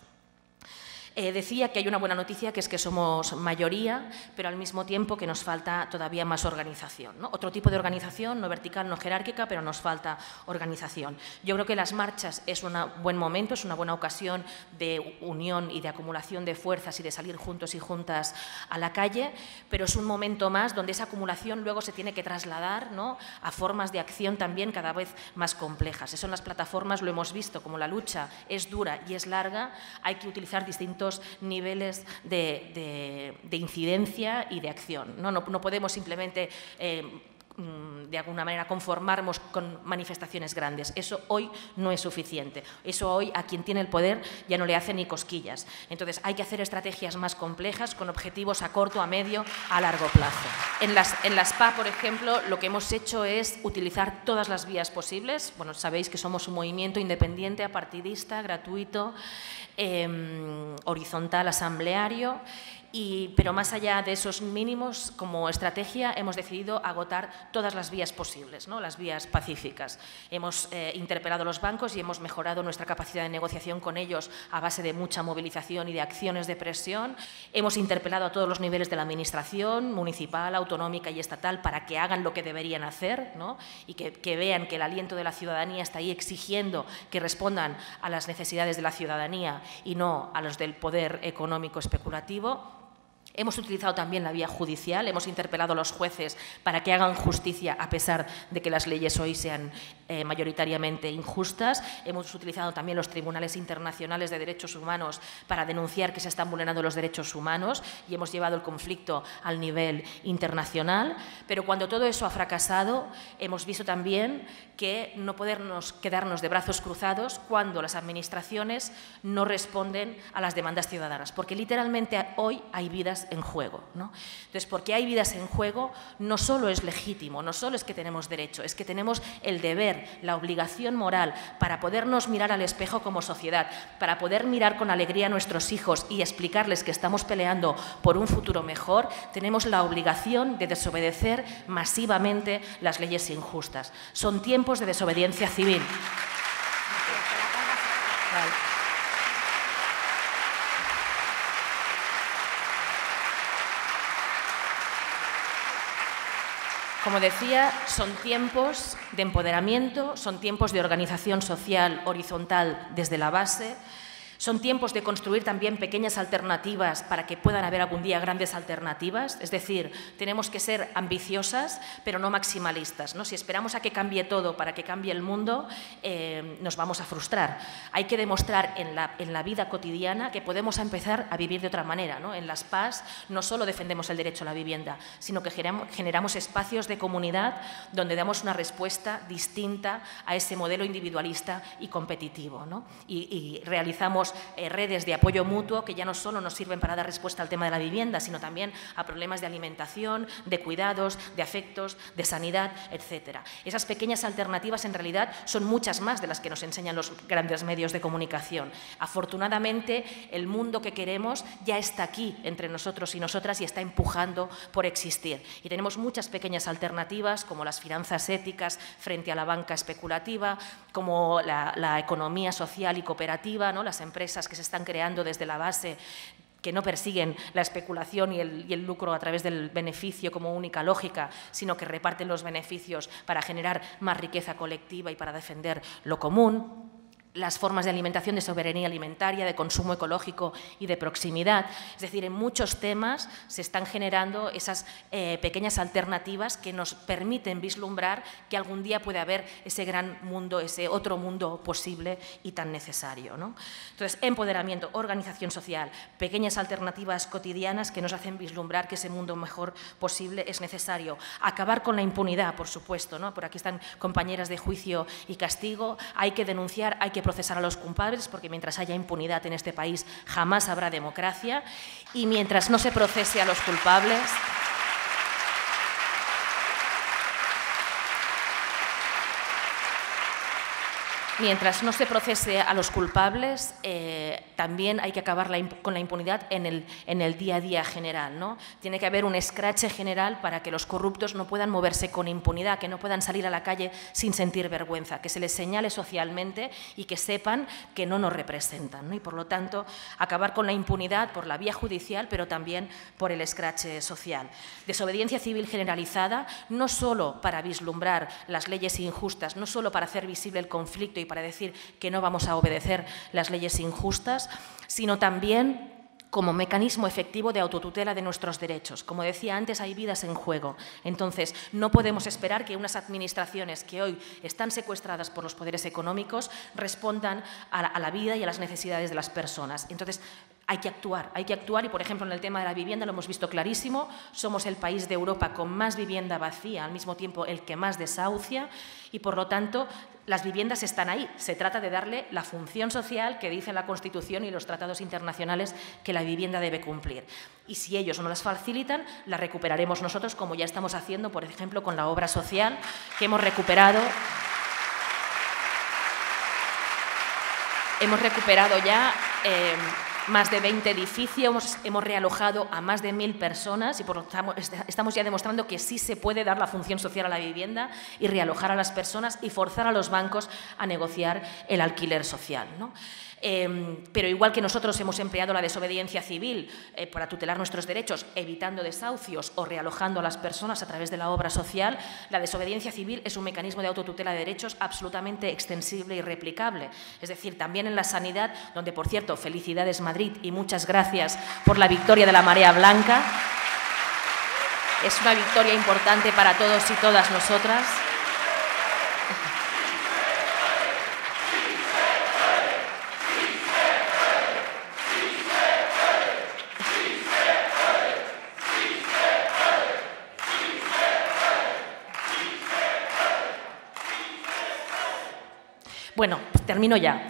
Decía que hay una buena noticia, que es que somos mayoría, pero al mismo tiempo que nos falta todavía más organización, ¿no? Otro tipo de organización, no vertical, no jerárquica, pero nos falta organización. Yo creo que las marchas es un buen momento, es una buena ocasión de unión y de acumulación de fuerzas y de salir juntos y juntas a la calle, pero es un momento más donde esa acumulación luego se tiene que trasladar, ¿no?, a formas de acción también cada vez más complejas. Eso en las plataformas lo hemos visto, como la lucha es dura y es larga, hay que utilizar distintos niveles de incidencia y de acción, ¿no? No podemos simplemente de alguna manera conformarnos con manifestaciones grandes. Eso hoy no es suficiente. Eso hoy a quien tiene el poder ya no le hace ni cosquillas. Entonces hay que hacer estrategias más complejas con objetivos a corto, a medio, a largo plazo. En las PA, por ejemplo, lo que hemos hecho es utilizar todas las vías posibles. Bueno, sabéis que somos un movimiento independiente, apartidista, gratuito, horizontal, asambleario, pero más allá de esos mínimos, como estrategia hemos decidido agotar todas las vías posibles, ¿no?, las vías pacíficas. Hemos interpelado a los bancos y hemos mejorado nuestra capacidad de negociación con ellos a base de mucha movilización y de acciones de presión. Hemos interpelado a todos los niveles de la administración, municipal, autonómica y estatal, para que hagan lo que deberían hacer, ¿no?, y que vean que el aliento de la ciudadanía está ahí exigiendo que respondan a las necesidades de la ciudadanía y no a los del poder económico especulativo. Hemos utilizado también la vía judicial, hemos interpelado a los jueces para que hagan justicia a pesar de que las leyes hoy sean mayoritariamente injustas. Hemos utilizado también los tribunales internacionales de derechos humanos para denunciar que se están vulnerando los derechos humanos y hemos llevado el conflicto al nivel internacional. Pero cuando todo eso ha fracasado, hemos visto también que no podemos quedarnos de brazos cruzados cuando las administraciones no responden a las demandas ciudadanas, porque literalmente hoy hay vidas en juego, ¿no? Entonces, porque hay vidas en juego, no solo es legítimo, no solo es que tenemos derecho, es que tenemos el deber, la obligación moral para podernos mirar al espejo como sociedad, para poder mirar con alegría a nuestros hijos y explicarles que estamos peleando por un futuro mejor. Tenemos la obligación de desobedecer masivamente las leyes injustas. Son tiempos de desobediencia civil. Vale. Como decía, son tiempos de empoderamiento, son tiempos de organización social horizontal desde la base. Son tiempos de construir también pequeñas alternativas para que puedan haber algún día grandes alternativas. Es decir, tenemos que ser ambiciosas, pero no maximalistas, ¿no? Si esperamos a que cambie todo para que cambie el mundo, nos vamos a frustrar. Hay que demostrar en la vida cotidiana que podemos empezar a vivir de otra manera, ¿no? En las PAS no solo defendemos el derecho a la vivienda, sino que generamos espacios de comunidad donde damos una respuesta distinta a ese modelo individualista y competitivo, ¿no? Y realizamos redes de apoyo mutuo que ya no solo nos sirven para dar respuesta al tema de la vivienda, sino también a problemas de alimentación, de cuidados, de afectos, de sanidad, etcétera. Esas pequeñas alternativas en realidad son muchas más de las que nos enseñan los grandes medios de comunicación. Afortunadamente, el mundo que queremos ya está aquí entre nosotros y nosotras y está empujando por existir. Y tenemos muchas pequeñas alternativas como las finanzas éticas frente a la banca especulativa, como la economía social y cooperativa, ¿no? Las empresas que se están creando desde la base, que no persiguen la especulación y el lucro a través del beneficio como única lógica, sino que reparten los beneficios para generar más riqueza colectiva y para defender lo común. las formas de alimentación, de soberanía alimentaria, de consumo ecológico y de proximidad. Es decir, en muchos temas se están generando esas pequeñas alternativas que nos permiten vislumbrar que algún día puede haber ese gran mundo, ese otro mundo posible y tan necesario, ¿no? Entonces, empoderamiento, organización social, pequeñas alternativas cotidianas que nos hacen vislumbrar que ese mundo mejor posible es necesario. Acabar con la impunidad, por supuesto, ¿no? Por aquí están compañeras de juicio y castigo. Hay que denunciar, hay que procesar a los culpables, porque mientras haya impunidad en este país jamás habrá democracia, y mientras no se procese a los culpables, también hay que acabar con la impunidad en el día a día general, ¿no? Tiene que haber un escrache general para que los corruptos no puedan moverse con impunidad, que no puedan salir a la calle sin sentir vergüenza, que se les señale socialmente y que sepan que no nos representan, ¿no? Y, por lo tanto, acabar con la impunidad por la vía judicial, pero también por el escrache social. Desobediencia civil generalizada, no solo para vislumbrar las leyes injustas, no solo para hacer visible el conflicto y para decir que no vamos a obedecer las leyes injustas, sino también como mecanismo efectivo de autotutela de nuestros derechos. Como decía antes, hay vidas en juego. Entonces, no podemos esperar que unas administraciones que hoy están secuestradas por los poderes económicos respondan a la vida y a las necesidades de las personas. Entonces, hay que actuar y, por ejemplo, en el tema de la vivienda lo hemos visto clarísimo. Somos el país de Europa con más vivienda vacía, al mismo tiempo el que más desahucia y, por lo tanto, las viviendas están ahí. Se trata de darle la función social que dice la Constitución y los tratados internacionales que la vivienda debe cumplir. Y si ellos no las facilitan, la recuperaremos nosotros, como ya estamos haciendo, por ejemplo, con la obra social, que hemos recuperado ya más de 20 edificios, hemos realojado a más de 1000 personas y por lo tanto estamos ya demostrando que sí se puede dar la función social a la vivienda y realojar a las personas y forzar a los bancos a negociar el alquiler social, ¿no? Pero igual que nosotros hemos empleado la desobediencia civil para tutelar nuestros derechos, evitando desahucios o realojando a las personas a través de la obra social, la desobediencia civil es un mecanismo de autotutela de derechos absolutamente extensible y replicable. Es decir, también en la sanidad, donde, por cierto, felicidades Madrid y muchas gracias por la victoria de la marea blanca. Es una victoria importante para todos y todas nosotras. Bueno, pues termino ya.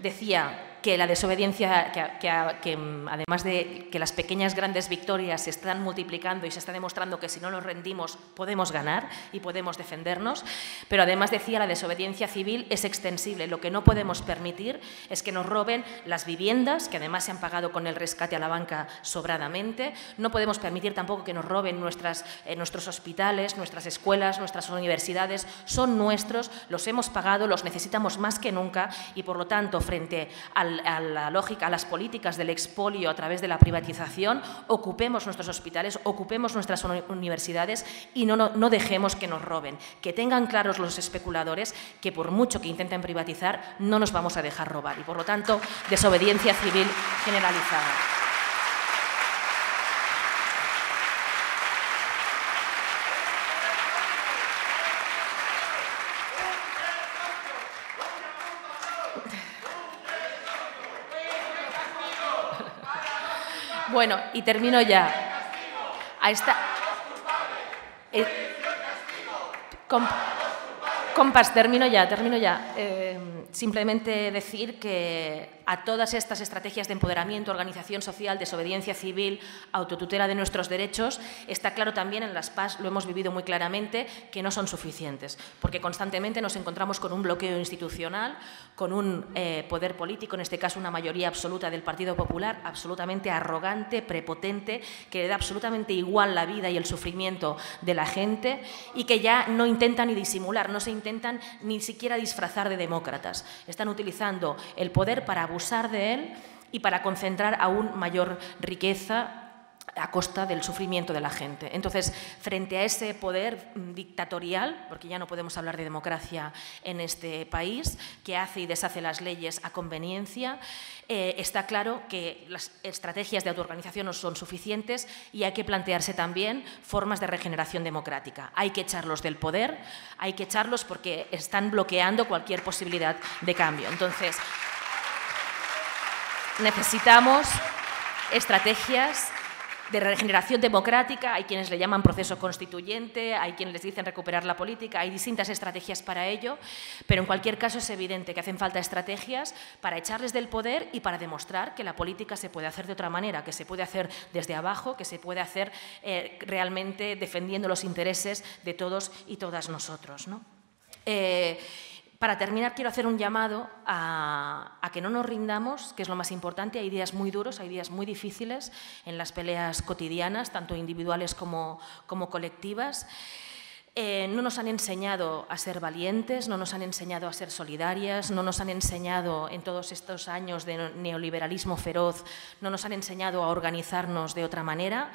Decía que la desobediencia, que además de que las pequeñas grandes victorias se están multiplicando y se está demostrando que si no nos rendimos podemos ganar y podemos defendernos, pero además decía la desobediencia civil es extensible. Lo que no podemos permitir es que nos roben las viviendas, que además se han pagado con el rescate a la banca sobradamente. No podemos permitir tampoco que nos roben nuestros hospitales, nuestras escuelas, nuestras universidades. Son nuestros, los hemos pagado, los necesitamos más que nunca y, por lo tanto, frente a la lógica, a las políticas del expolio a través de la privatización, ocupemos nuestros hospitales, ocupemos nuestras universidades y no dejemos que nos roben. Que tengan claros los especuladores que por mucho que intenten privatizar no nos vamos a dejar robar y, por lo tanto, desobediencia civil generalizada. Bueno, y termino ya. Compas, termino ya. Simplemente decir que a todas estas estrategias de empoderamiento, organización social, desobediencia civil, autotutela de nuestros derechos, está claro también en las PAS, lo hemos vivido muy claramente, que no son suficientes, porque constantemente nos encontramos con un bloqueo institucional, con un poder político, en este caso una mayoría absoluta del Partido Popular, absolutamente arrogante, prepotente, que le da absolutamente igual la vida y el sufrimiento de la gente y que ya no intentan ni disimular, no se intentan ni siquiera disfrazar de demócratas. Están utilizando el poder para abusar de él y para concentrar aún mayor riqueza a costa del sufrimiento de la gente. Entonces, frente a ese poder dictatorial, porque ya no podemos hablar de democracia en este país, que hace y deshace las leyes a conveniencia, está claro que las estrategias de autoorganización no son suficientes y hay que plantearse también formas de regeneración democrática. Hay que echarlos del poder, hay que echarlos porque están bloqueando cualquier posibilidad de cambio. Entonces, necesitamos estrategias de regeneración democrática, hay quienes le llaman proceso constituyente, hay quienes les dicen recuperar la política, hay distintas estrategias para ello, pero en cualquier caso es evidente que hacen falta estrategias para echarles del poder y para demostrar que la política se puede hacer de otra manera, que se puede hacer desde abajo, que se puede hacer realmente defendiendo los intereses de todos y todas nosotros, ¿no? Para terminar, quiero hacer un llamado a que no nos rindamos, que es lo más importante. Hay días muy duros, hay días muy difíciles en las peleas cotidianas, tanto individuales como colectivas. No nos han enseñado a ser valientes, no nos han enseñado a ser solidarias, no nos han enseñado en todos estos años de neoliberalismo feroz, no nos han enseñado a organizarnos de otra manera.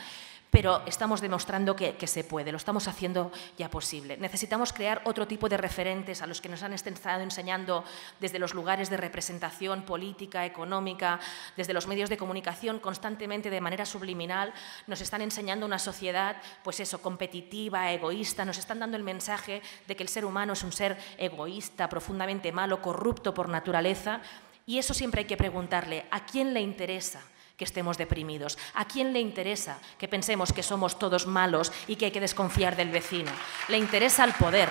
Pero estamos demostrando que se puede, lo estamos haciendo ya posible. Necesitamos crear otro tipo de referentes a los que nos han estado enseñando desde los lugares de representación política, económica, desde los medios de comunicación, constantemente de manera subliminal. Nos están enseñando una sociedad, pues eso, competitiva, egoísta. Nos están dando el mensaje de que el ser humano es un ser egoísta, profundamente malo, corrupto por naturaleza. Y eso siempre hay que preguntarle, ¿a quién le interesa que estemos deprimidos? ¿A quién le interesa que pensemos que somos todos malos y que hay que desconfiar del vecino? Le interesa al poder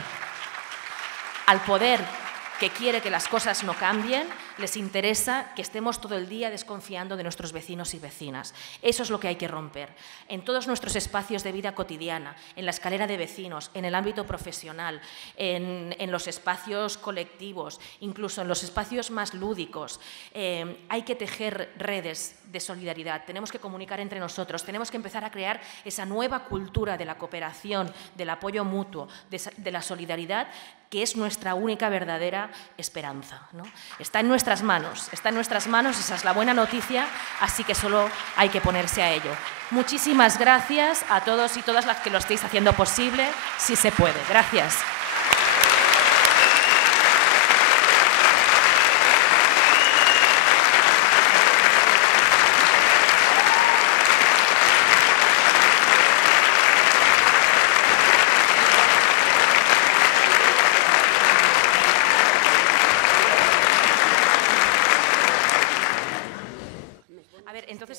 que quiere que las cosas no cambien, les interesa que estemos todo el día desconfiando de nuestros vecinos y vecinas. Eso es lo que hay que romper. En todos nuestros espacios de vida cotidiana, en la escalera de vecinos, en el ámbito profesional, en los espacios colectivos, incluso en los espacios más lúdicos, hay que tejer redes de solidaridad. Tenemos que comunicar entre nosotros, tenemos que empezar a crear esa nueva cultura de la cooperación, del apoyo mutuo, de la solidaridad, que es nuestra única verdadera esperanza, ¿no? Está en nuestras manos, esa es la buena noticia, así que solo hay que ponerse a ello. Muchísimas gracias a todos y todas las que lo estéis haciendo posible, si se puede. Gracias.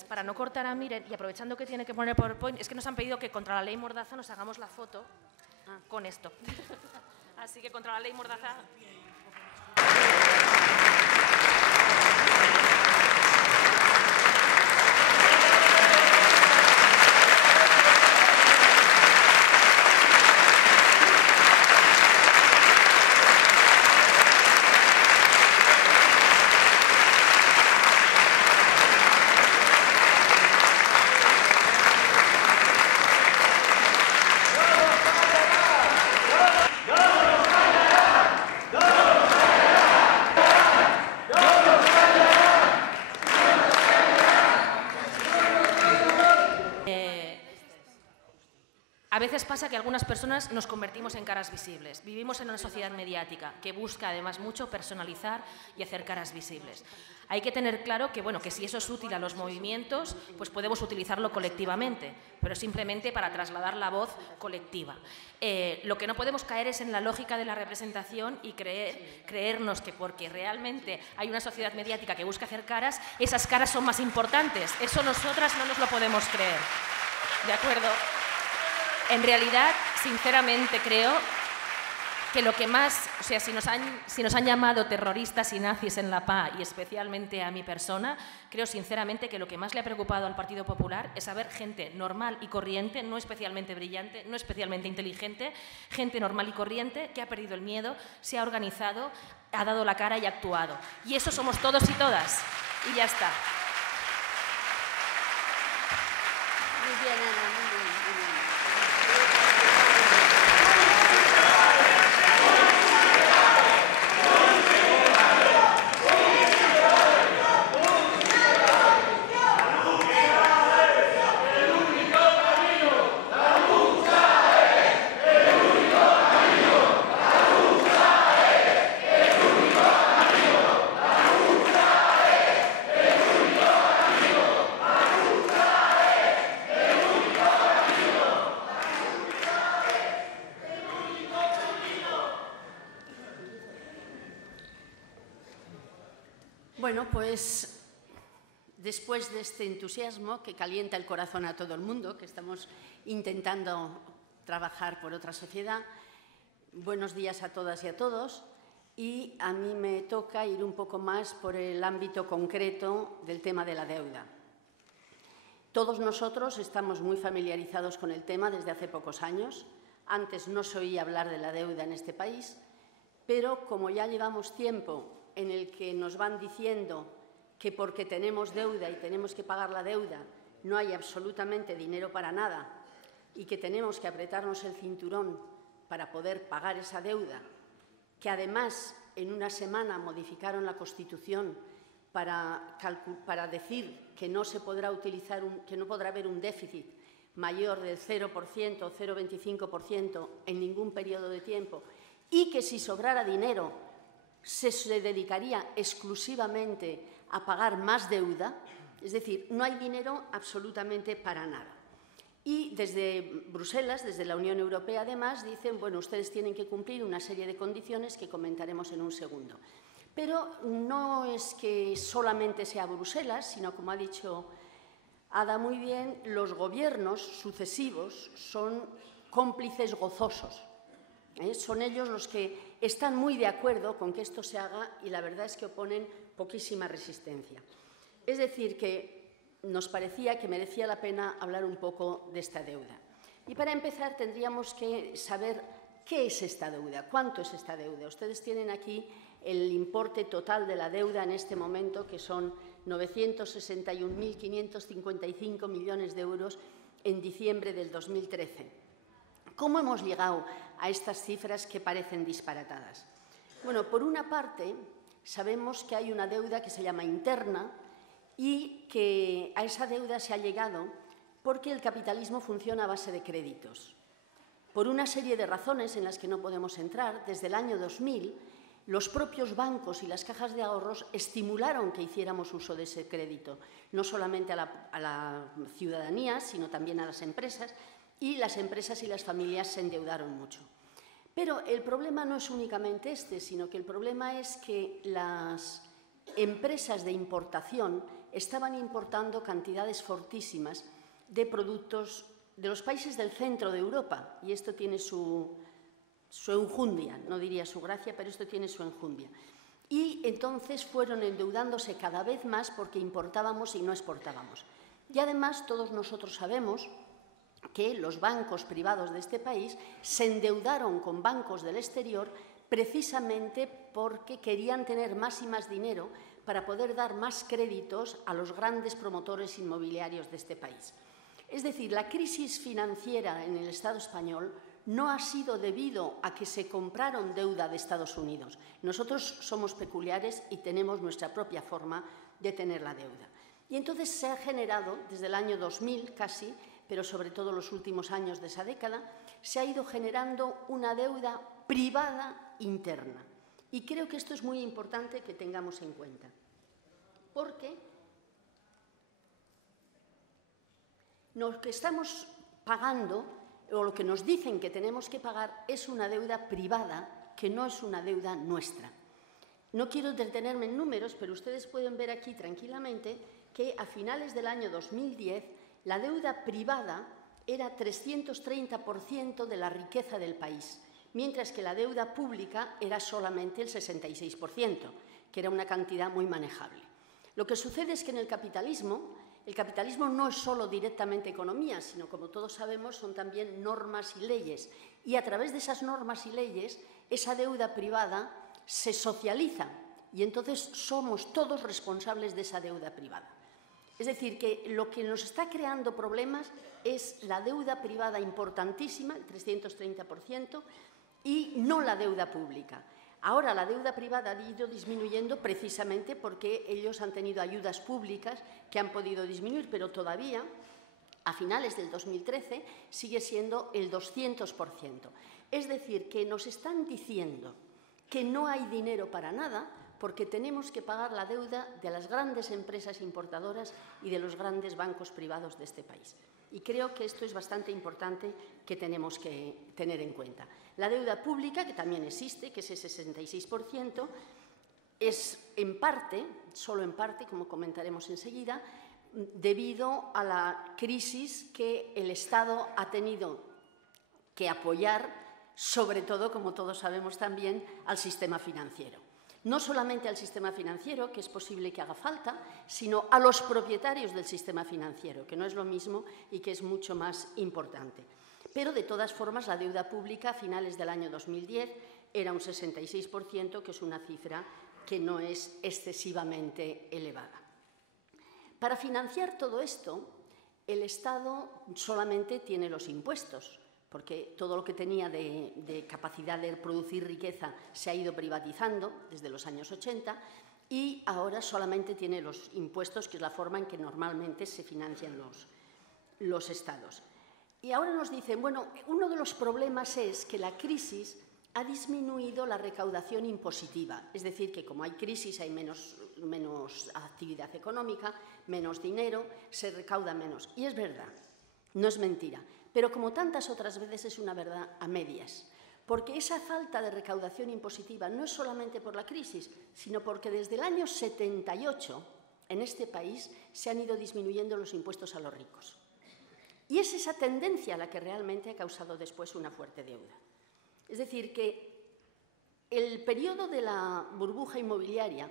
Para no cortar a Miren, y aprovechando que tiene que poner PowerPoint, es que nos han pedido que contra la ley Mordaza nos hagamos la foto con esto. Así que contra la ley Mordaza... A veces pasa que algunas personas nos convertimos en caras visibles. Vivimos en una sociedad mediática que busca además mucho personalizar y hacer caras visibles. Hay que tener claro que, bueno, que si eso es útil a los movimientos, pues podemos utilizarlo colectivamente, pero simplemente para trasladar la voz colectiva. Lo que no podemos caer es en la lógica de la representación y creernos que porque realmente hay una sociedad mediática que busca hacer caras, esas caras son más importantes. Eso nosotras no nos lo podemos creer. ¿De acuerdo? En realidad, sinceramente, creo que lo que más, o sea, si nos han llamado terroristas y nazis en la PA, y especialmente a mi persona, creo sinceramente que lo que más le ha preocupado al Partido Popular es saber gente normal y corriente, no especialmente brillante, no especialmente inteligente, gente normal y corriente que ha perdido el miedo, se ha organizado, ha dado la cara y ha actuado. Y eso somos todos y todas. Y ya está. Muy bien, Ana, muy bien. Bueno, pues después de este entusiasmo que calienta el corazón a todo el mundo, que estamos intentando trabajar por otra sociedad, buenos días a todas y a todos. Y a mí me toca ir un poco más por el ámbito concreto del tema de la deuda. Todos nosotros estamos muy familiarizados con el tema desde hace pocos años. Antes no se oía hablar de la deuda en este país, pero como ya llevamos tiempo en el que nos van diciendo que porque tenemos deuda y tenemos que pagar la deuda no hay absolutamente dinero para nada y que tenemos que apretarnos el cinturón para poder pagar esa deuda, que además en una semana modificaron la Constitución para decir que no se podrá utilizar que no podrá haber un déficit mayor del 0% o 0,25% en ningún periodo de tiempo y que si sobrara dinero se dedicaría exclusivamente a pagar más deuda, es decir, no hay dinero absolutamente para nada. Y desde Bruselas, desde la Unión Europea, además, dicen, bueno, ustedes tienen que cumplir una serie de condiciones que comentaremos en un segundo. Pero no es que solamente sea Bruselas, sino, como ha dicho Ada muy bien, los gobiernos sucesivos son cómplices gozosos. Son ellos los que están muy de acuerdo con que esto se haga y la verdad es que oponen poquísima resistencia. Es decir, que nos parecía que merecía la pena hablar un poco de esta deuda. Y para empezar tendríamos que saber qué es esta deuda, cuánto es esta deuda. Ustedes tienen aquí el importe total de la deuda en este momento, que son 961.555 millones de euros en diciembre del 2013. ¿Cómo hemos llegado a estas cifras que parecen disparatadas? Bueno, por una parte, sabemos que hay una deuda que se llama interna y que a esa deuda se ha llegado porque el capitalismo funciona a base de créditos. Por una serie de razones en las que no podemos entrar, desde el año 2000, los propios bancos y las cajas de ahorros estimularon que hiciéramos uso de ese crédito, no solamente a la ciudadanía, sino también a las empresas, y las empresas y las familias se endeudaron mucho. Pero el problema no es únicamente este, sino que el problema es que las empresas de importación estaban importando cantidades fortísimas de productos de los países del centro de Europa, y esto tiene su enjundia, no diría su gracia, pero esto tiene su enjundia. Y entonces fueron endeudándose cada vez más porque importábamos y no exportábamos. Y además todos nosotros sabemos que los bancos privados de este país se endeudaron con bancos del exterior precisamente porque querían tener más y más dinero para poder dar más créditos a los grandes promotores inmobiliarios de este país. Es decir, la crisis financiera en el Estado español no ha sido debido a que se compraron deuda de Estados Unidos. Nosotros somos peculiares y tenemos nuestra propia forma de tener la deuda. Y entonces se ha generado, desde el año 2000 casi, pero sobre todo los últimos años de esa década, se ha ido generando una deuda privada interna. Y creo que esto es muy importante que tengamos en cuenta, porque lo que estamos pagando, o lo que nos dicen que tenemos que pagar, es una deuda privada que no es una deuda nuestra. No quiero detenerme en números, pero ustedes pueden ver aquí tranquilamente que a finales del año 2010 la deuda privada era 330% de la riqueza del país, mientras que la deuda pública era solamente el 66%, que era una cantidad muy manejable. Lo que sucede es que en el capitalismo no es solo directamente economía, sino, como todos sabemos, son también normas y leyes. Y a través de esas normas y leyes, esa deuda privada se socializa y entonces somos todos responsables de esa deuda privada. Es decir, que lo que nos está creando problemas es la deuda privada importantísima, el 330%, y no la deuda pública. Ahora la deuda privada ha ido disminuyendo precisamente porque ellos han tenido ayudas públicas que han podido disminuir, pero todavía, a finales del 2013, sigue siendo el 200%. Es decir, que nos están diciendo que no hay dinero para nada porque tenemos que pagar la deuda de las grandes empresas importadoras y de los grandes bancos privados de este país. Y creo que esto es bastante importante que tenemos que tener en cuenta. La deuda pública, que también existe, que es el 66%, es en parte, solo en parte, como comentaremos enseguida, debido a la crisis que el Estado ha tenido que apoyar, sobre todo, como todos sabemos también, al sistema financiero. No solamente al sistema financiero, que es posible que haga falta, sino a los propietarios del sistema financiero, que no es lo mismo y que es mucho más importante. Pero, de todas formas, la deuda pública a finales del año 2010 era un 66%, que es una cifra que no es excesivamente elevada. Para financiar todo esto, el Estado solamente tiene los impuestos, porque todo lo que tenía de capacidad de producir riqueza se ha ido privatizando desde los años 80 y ahora solamente tiene los impuestos, que es la forma en que normalmente se financian los estados. Y ahora nos dicen, bueno, uno de los problemas es que la crisis ha disminuido la recaudación impositiva, es decir, que como hay crisis hay menos actividad económica, menos dinero, se recauda menos. Y es verdad, no es mentira. Pero como tantas otras veces es una verdad a medias, porque esa falta de recaudación impositiva no es solamente por la crisis, sino porque desde el año 78 en este país se han ido disminuyendo los impuestos a los ricos. Y es esa tendencia la que realmente ha causado después una fuerte deuda. Es decir, que el periodo de la burbuja inmobiliaria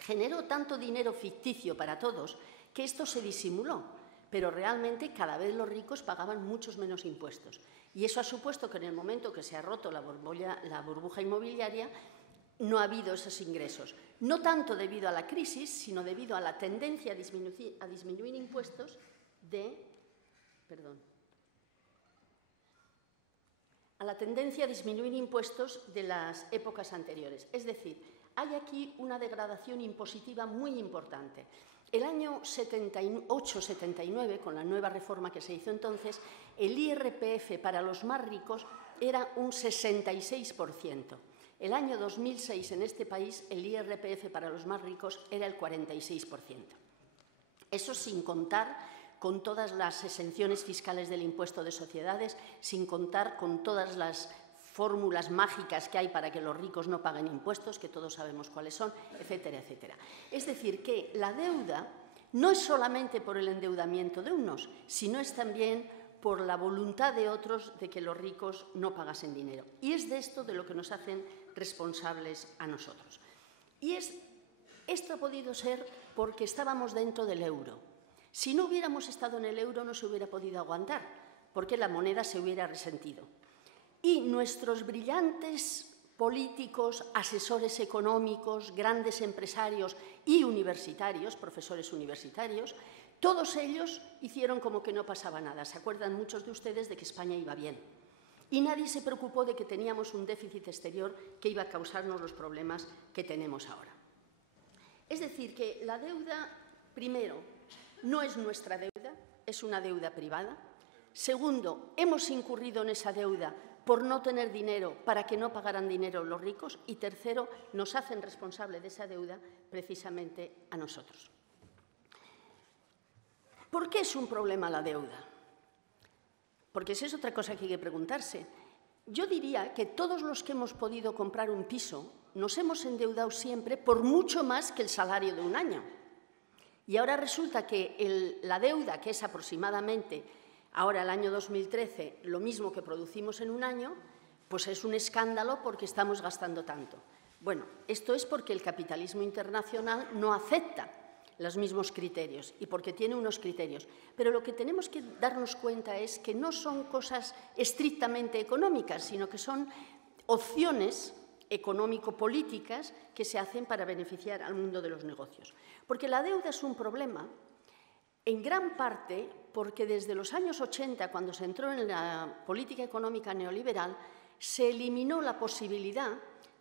generó tanto dinero ficticio para todos que esto se disimuló. Pero realmente cada vez los ricos pagaban muchos menos impuestos. Y eso ha supuesto que en el momento que se ha roto la burbuja inmobiliaria no ha habido esos ingresos. No tanto debido a la crisis, sino debido a la tendencia a disminuir impuestos de las épocas anteriores. Es decir, hay aquí una degradación impositiva muy importante. El año 78-79, con la nueva reforma que se hizo entonces, el IRPF para los más ricos era un 66%. El año 2006 en este país el IRPF para los más ricos era el 46%. Eso sin contar con todas las exenciones fiscales del impuesto de sociedades, sin contar con todas las fórmulas mágicas que hay para que los ricos no paguen impuestos, que todos sabemos cuáles son, etcétera, etcétera. Es decir, que la deuda no es solamente por el endeudamiento de unos, sino es también por la voluntad de otros de que los ricos no pagasen dinero. Y es de esto de lo que nos hacen responsables a nosotros. Y esto ha podido ser porque estábamos dentro del euro. Si no hubiéramos estado en el euro no se hubiera podido aguantar, porque la moneda se hubiera resentido. Y nuestros brillantes políticos, asesores económicos, grandes empresarios y universitarios, profesores universitarios, todos ellos hicieron como que no pasaba nada. Se acuerdan muchos de ustedes de que España iba bien. Y nadie se preocupó de que teníamos un déficit exterior que iba a causarnos los problemas que tenemos ahora. Es decir, que la deuda, primero, no es nuestra deuda, es una deuda privada. Segundo, hemos incurrido en esa deuda por no tener dinero, para que no pagaran dinero los ricos. Y tercero, nos hacen responsable de esa deuda precisamente a nosotros. ¿Por qué es un problema la deuda? Porque esa es otra cosa que hay que preguntarse. Yo diría que todos los que hemos podido comprar un piso nos hemos endeudado siempre por mucho más que el salario de un año. Y ahora resulta que la deuda, que es aproximadamente ahora el año 2013, lo mismo que producimos en un año, pues es un escándalo porque estamos gastando tanto. Bueno, esto es porque el capitalismo internacional no acepta los mismos criterios y porque tiene unos criterios. Pero lo que tenemos que darnos cuenta es que no son cosas estrictamente económicas, sino que son opciones económico-políticas que se hacen para beneficiar al mundo de los negocios. Porque la deuda es un problema en gran parte porque desde los años 80, cuando se entró en la política económica neoliberal, se eliminó la posibilidad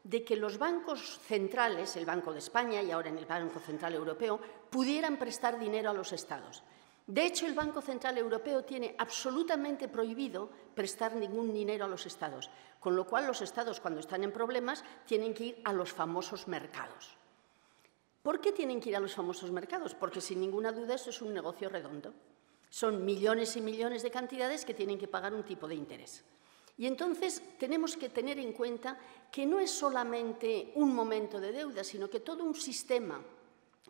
de que los bancos centrales, el Banco de España y ahora en el Banco Central Europeo, pudieran prestar dinero a los Estados. De hecho, el Banco Central Europeo tiene absolutamente prohibido prestar ningún dinero a los Estados, con lo cual los Estados, cuando están en problemas, tienen que ir a los famosos mercados. ¿Por qué tienen que ir a los famosos mercados? Porque sin ninguna duda esto es un negocio redondo. Son millones y millones de cantidades que tienen que pagar un tipo de interés. Y entonces tenemos que tener en cuenta que no es solamente un momento de deuda, sino que todo un sistema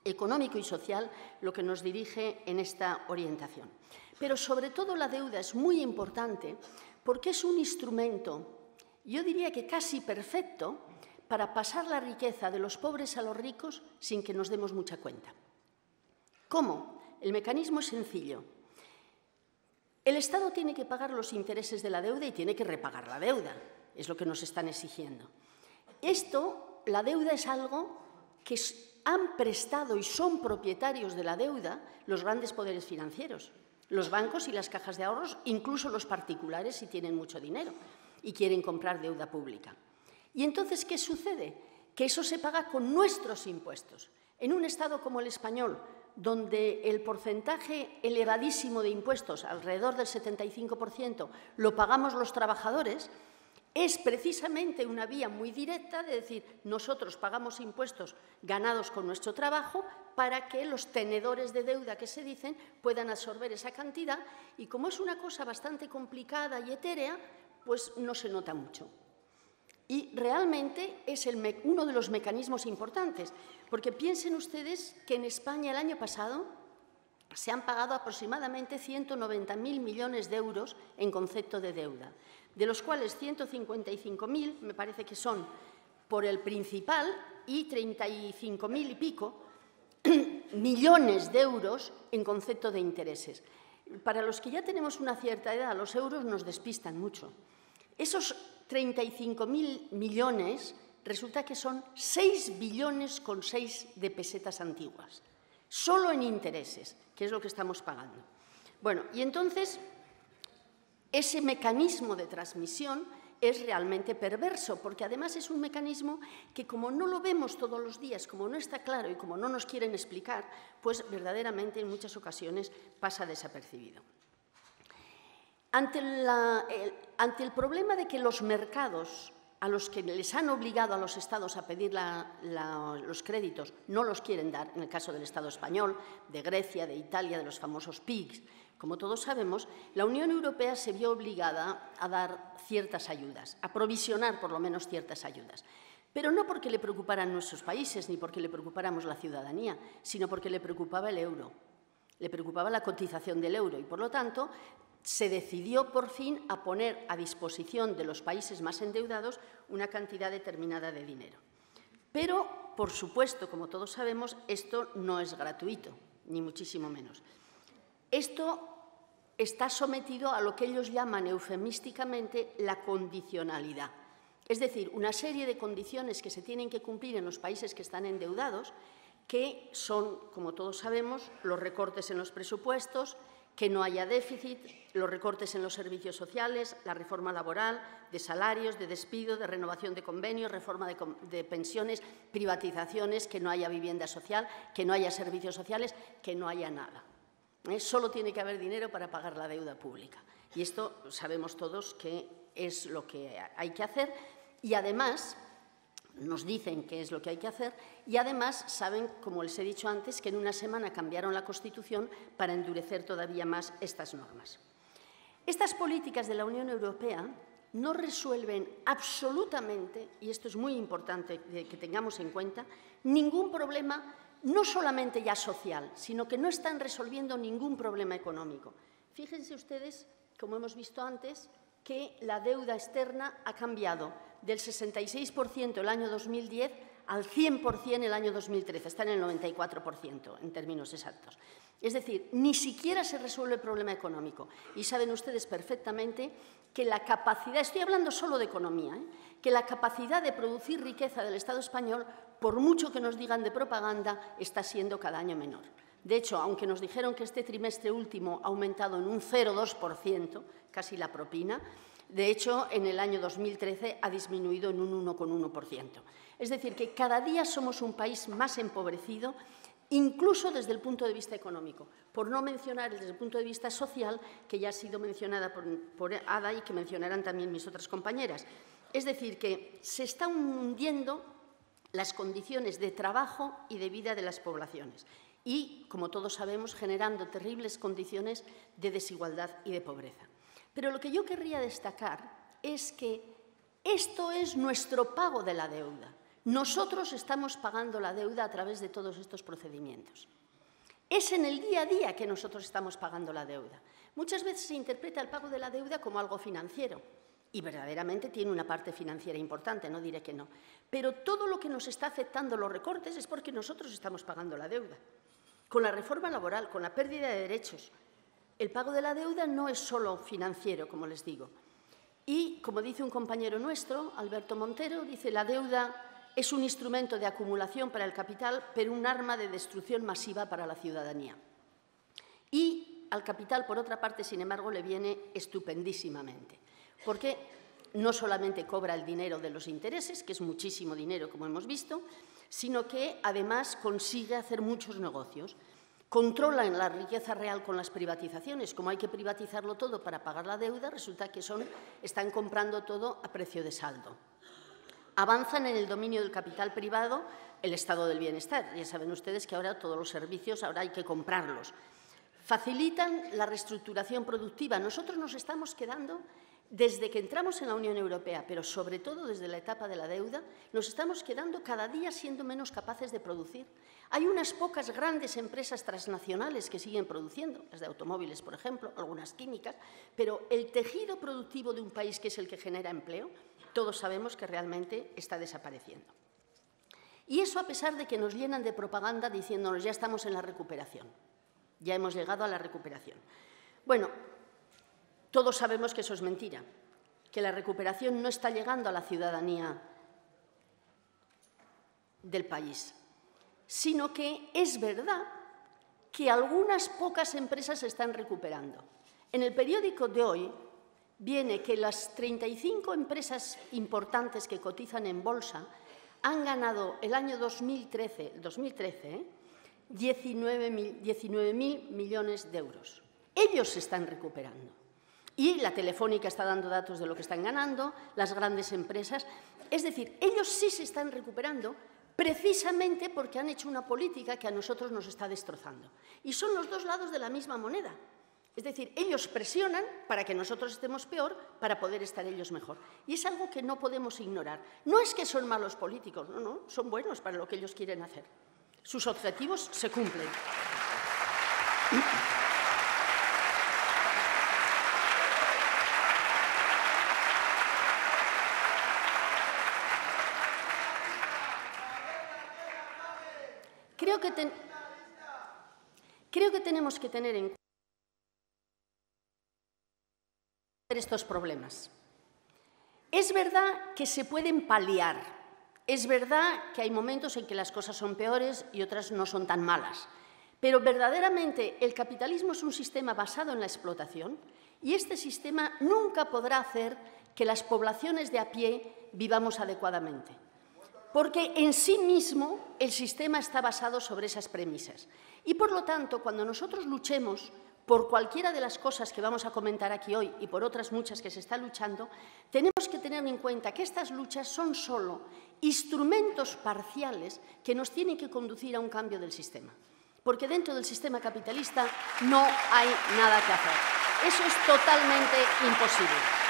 económico y social lo que nos dirige en esta orientación. Pero sobre todo la deuda es muy importante porque es un instrumento, yo diría que casi perfecto, para pasar la riqueza de los pobres a los ricos sin que nos demos mucha cuenta. ¿Cómo? El mecanismo es sencillo. El Estado tiene que pagar los intereses de la deuda y tiene que repagar la deuda. Es lo que nos están exigiendo. La deuda es algo que han prestado y son propietarios de la deuda los grandes poderes financieros, los bancos y las cajas de ahorros, incluso los particulares si tienen mucho dinero y quieren comprar deuda pública. Y entonces, ¿qué sucede? Que eso se paga con nuestros impuestos. En un Estado como el español, donde el porcentaje elevadísimo de impuestos, alrededor del 75%, lo pagamos los trabajadores, es precisamente una vía muy directa de decir, nosotros pagamos impuestos ganados con nuestro trabajo para que los tenedores de deuda que se dicen puedan absorber esa cantidad y como es una cosa bastante complicada y etérea, pues no se nota mucho. Y realmente es uno de los mecanismos importantes, porque piensen ustedes que en España el año pasado se han pagado aproximadamente 190.000 millones de euros en concepto de deuda, de los cuales 155.000 me parece que son por el principal y 35.000 y pico millones de euros en concepto de intereses. Para los que ya tenemos una cierta edad, los euros nos despistan mucho. Esos 35.000 millones resulta que son 6 billones con 6 de pesetas antiguas, solo en intereses, que es lo que estamos pagando. Bueno, y entonces ese mecanismo de transmisión es realmente perverso, porque además es un mecanismo que como no lo vemos todos los días, como no está claro y como no nos quieren explicar, pues verdaderamente en muchas ocasiones pasa desapercibido. Ante el problema de que los mercados a los que les han obligado a los estados a pedir los créditos no los quieren dar, en el caso del Estado español, de Grecia, de Italia, de los famosos PIGS, como todos sabemos, la Unión Europea se vio obligada a dar ciertas ayudas, a provisionar por lo menos ciertas ayudas. Pero no porque le preocuparan nuestros países ni porque le preocupáramos la ciudadanía, sino porque le preocupaba el euro, le preocupaba la cotización del euro y, por lo tanto, se decidió por fin a poner a disposición de los países más endeudados una cantidad determinada de dinero. Pero, por supuesto, como todos sabemos, esto no es gratuito, ni muchísimo menos. Esto está sometido a lo que ellos llaman eufemísticamente la condicionalidad. Es decir, una serie de condiciones que se tienen que cumplir en los países que están endeudados, que son, como todos sabemos, los recortes en los presupuestos, que no haya déficit, los recortes en los servicios sociales, la reforma laboral, de salarios, de despido, de renovación de convenios, reforma de pensiones, privatizaciones, que no haya vivienda social, que no haya servicios sociales, que no haya nada. Solo tiene que haber dinero para pagar la deuda pública. Y esto sabemos todos que es lo que hay que hacer y además nos dicen qué es lo que hay que hacer y además saben, como les he dicho antes, que en una semana cambiaron la Constitución para endurecer todavía más estas normas. Estas políticas de la Unión Europea no resuelven absolutamente, y esto es muy importante que tengamos en cuenta, ningún problema, no solamente ya social, sino que no están resolviendo ningún problema económico. Fíjense ustedes, como hemos visto antes, que la deuda externa ha cambiado del 66% el año 2010 al 100% el año 2013, está en el 94% en términos exactos. Es decir, ni siquiera se resuelve el problema económico. Y saben ustedes perfectamente que la capacidad, estoy hablando solo de economía, que la capacidad de producir riqueza del Estado español, por mucho que nos digan de propaganda, está siendo cada año menor. De hecho, aunque nos dijeron que este trimestre último ha aumentado en un 0,2%, casi la propina, de hecho, en el año 2013 ha disminuido en un 1,1%. Es decir, que cada día somos un país más empobrecido, incluso desde el punto de vista económico, por no mencionar desde el punto de vista social, que ya ha sido mencionada por Ada y que mencionarán también mis otras compañeras. Es decir, que se están hundiendo las condiciones de trabajo y de vida de las poblaciones y, como todos sabemos, generando terribles condiciones de desigualdad y de pobreza. Pero lo que yo querría destacar es que Esto es nuestro pago de la deuda. Nosotros estamos pagando la deuda a través de todos estos procedimientos. Es en el día a día que nosotros estamos pagando la deuda. Muchas veces se interpreta el pago de la deuda como algo financiero y verdaderamente tiene una parte financiera importante, no diré que no. Pero todo lo que nos está afectando los recortes es porque nosotros estamos pagando la deuda. Con la reforma laboral, con la pérdida de derechos, el pago de la deuda no es solo financiero, como les digo. Y, como dice un compañero nuestro, Alberto Montero, dice la deuda es un instrumento de acumulación para el capital, pero un arma de destrucción masiva para la ciudadanía. Y al capital, por otra parte, sin embargo, le viene estupendísimamente, porque no solamente cobra el dinero de los intereses, que es muchísimo dinero, como hemos visto, sino que además consigue hacer muchos negocios. Controlan la riqueza real con las privatizaciones. Como hay que privatizarlo todo para pagar la deuda, resulta que están comprando todo a precio de saldo. Avanzan en el dominio del capital privado, el estado del bienestar. Ya saben ustedes que ahora todos los servicios ahora hay que comprarlos. Facilitan la reestructuración productiva. Nosotros nos estamos quedando, desde que entramos en la Unión Europea, pero sobre todo desde la etapa de la deuda, nos estamos quedando cada día siendo menos capaces de producir. Hay unas pocas grandes empresas transnacionales que siguen produciendo, las de automóviles, por ejemplo, algunas químicas, pero el tejido productivo de un país, que es el que genera empleo, todos sabemos que realmente está desapareciendo. Y eso a pesar de que nos llenan de propaganda diciéndonos ya estamos en la recuperación, ya hemos llegado a la recuperación. Bueno, todos sabemos que eso es mentira, que la recuperación no está llegando a la ciudadanía del país, sino que es verdad que algunas pocas empresas se están recuperando. En el periódico de hoy viene que las 35 empresas importantes que cotizan en bolsa han ganado el año 2013 19.000 millones de euros. Ellos se están recuperando. Y la Telefónica está dando datos de lo que están ganando, las grandes empresas. Es decir, ellos sí se están recuperando precisamente porque han hecho una política que a nosotros nos está destrozando. Y son los dos lados de la misma moneda. Es decir, ellos presionan para que nosotros estemos peor, para poder estar ellos mejor. Y es algo que no podemos ignorar. No es que son malos políticos, no, son buenos para lo que ellos quieren hacer. Sus objetivos se cumplen. Creo que tenemos que tener en cuenta estos problemas. Es verdad que se pueden paliar, es verdad que hay momentos en que las cosas son peores y otras no son tan malas, pero verdaderamente el capitalismo es un sistema basado en la explotación y este sistema nunca podrá hacer que las poblaciones de a pie vivamos adecuadamente, porque en sí mismo el sistema está basado sobre esas premisas. Y, por lo tanto, cuando nosotros luchemos por cualquiera de las cosas que vamos a comentar aquí hoy y por otras muchas que se está luchando, tenemos que tener en cuenta que estas luchas son solo instrumentos parciales que nos tienen que conducir a un cambio del sistema. Porque dentro del sistema capitalista no hay nada que hacer. Eso es totalmente imposible.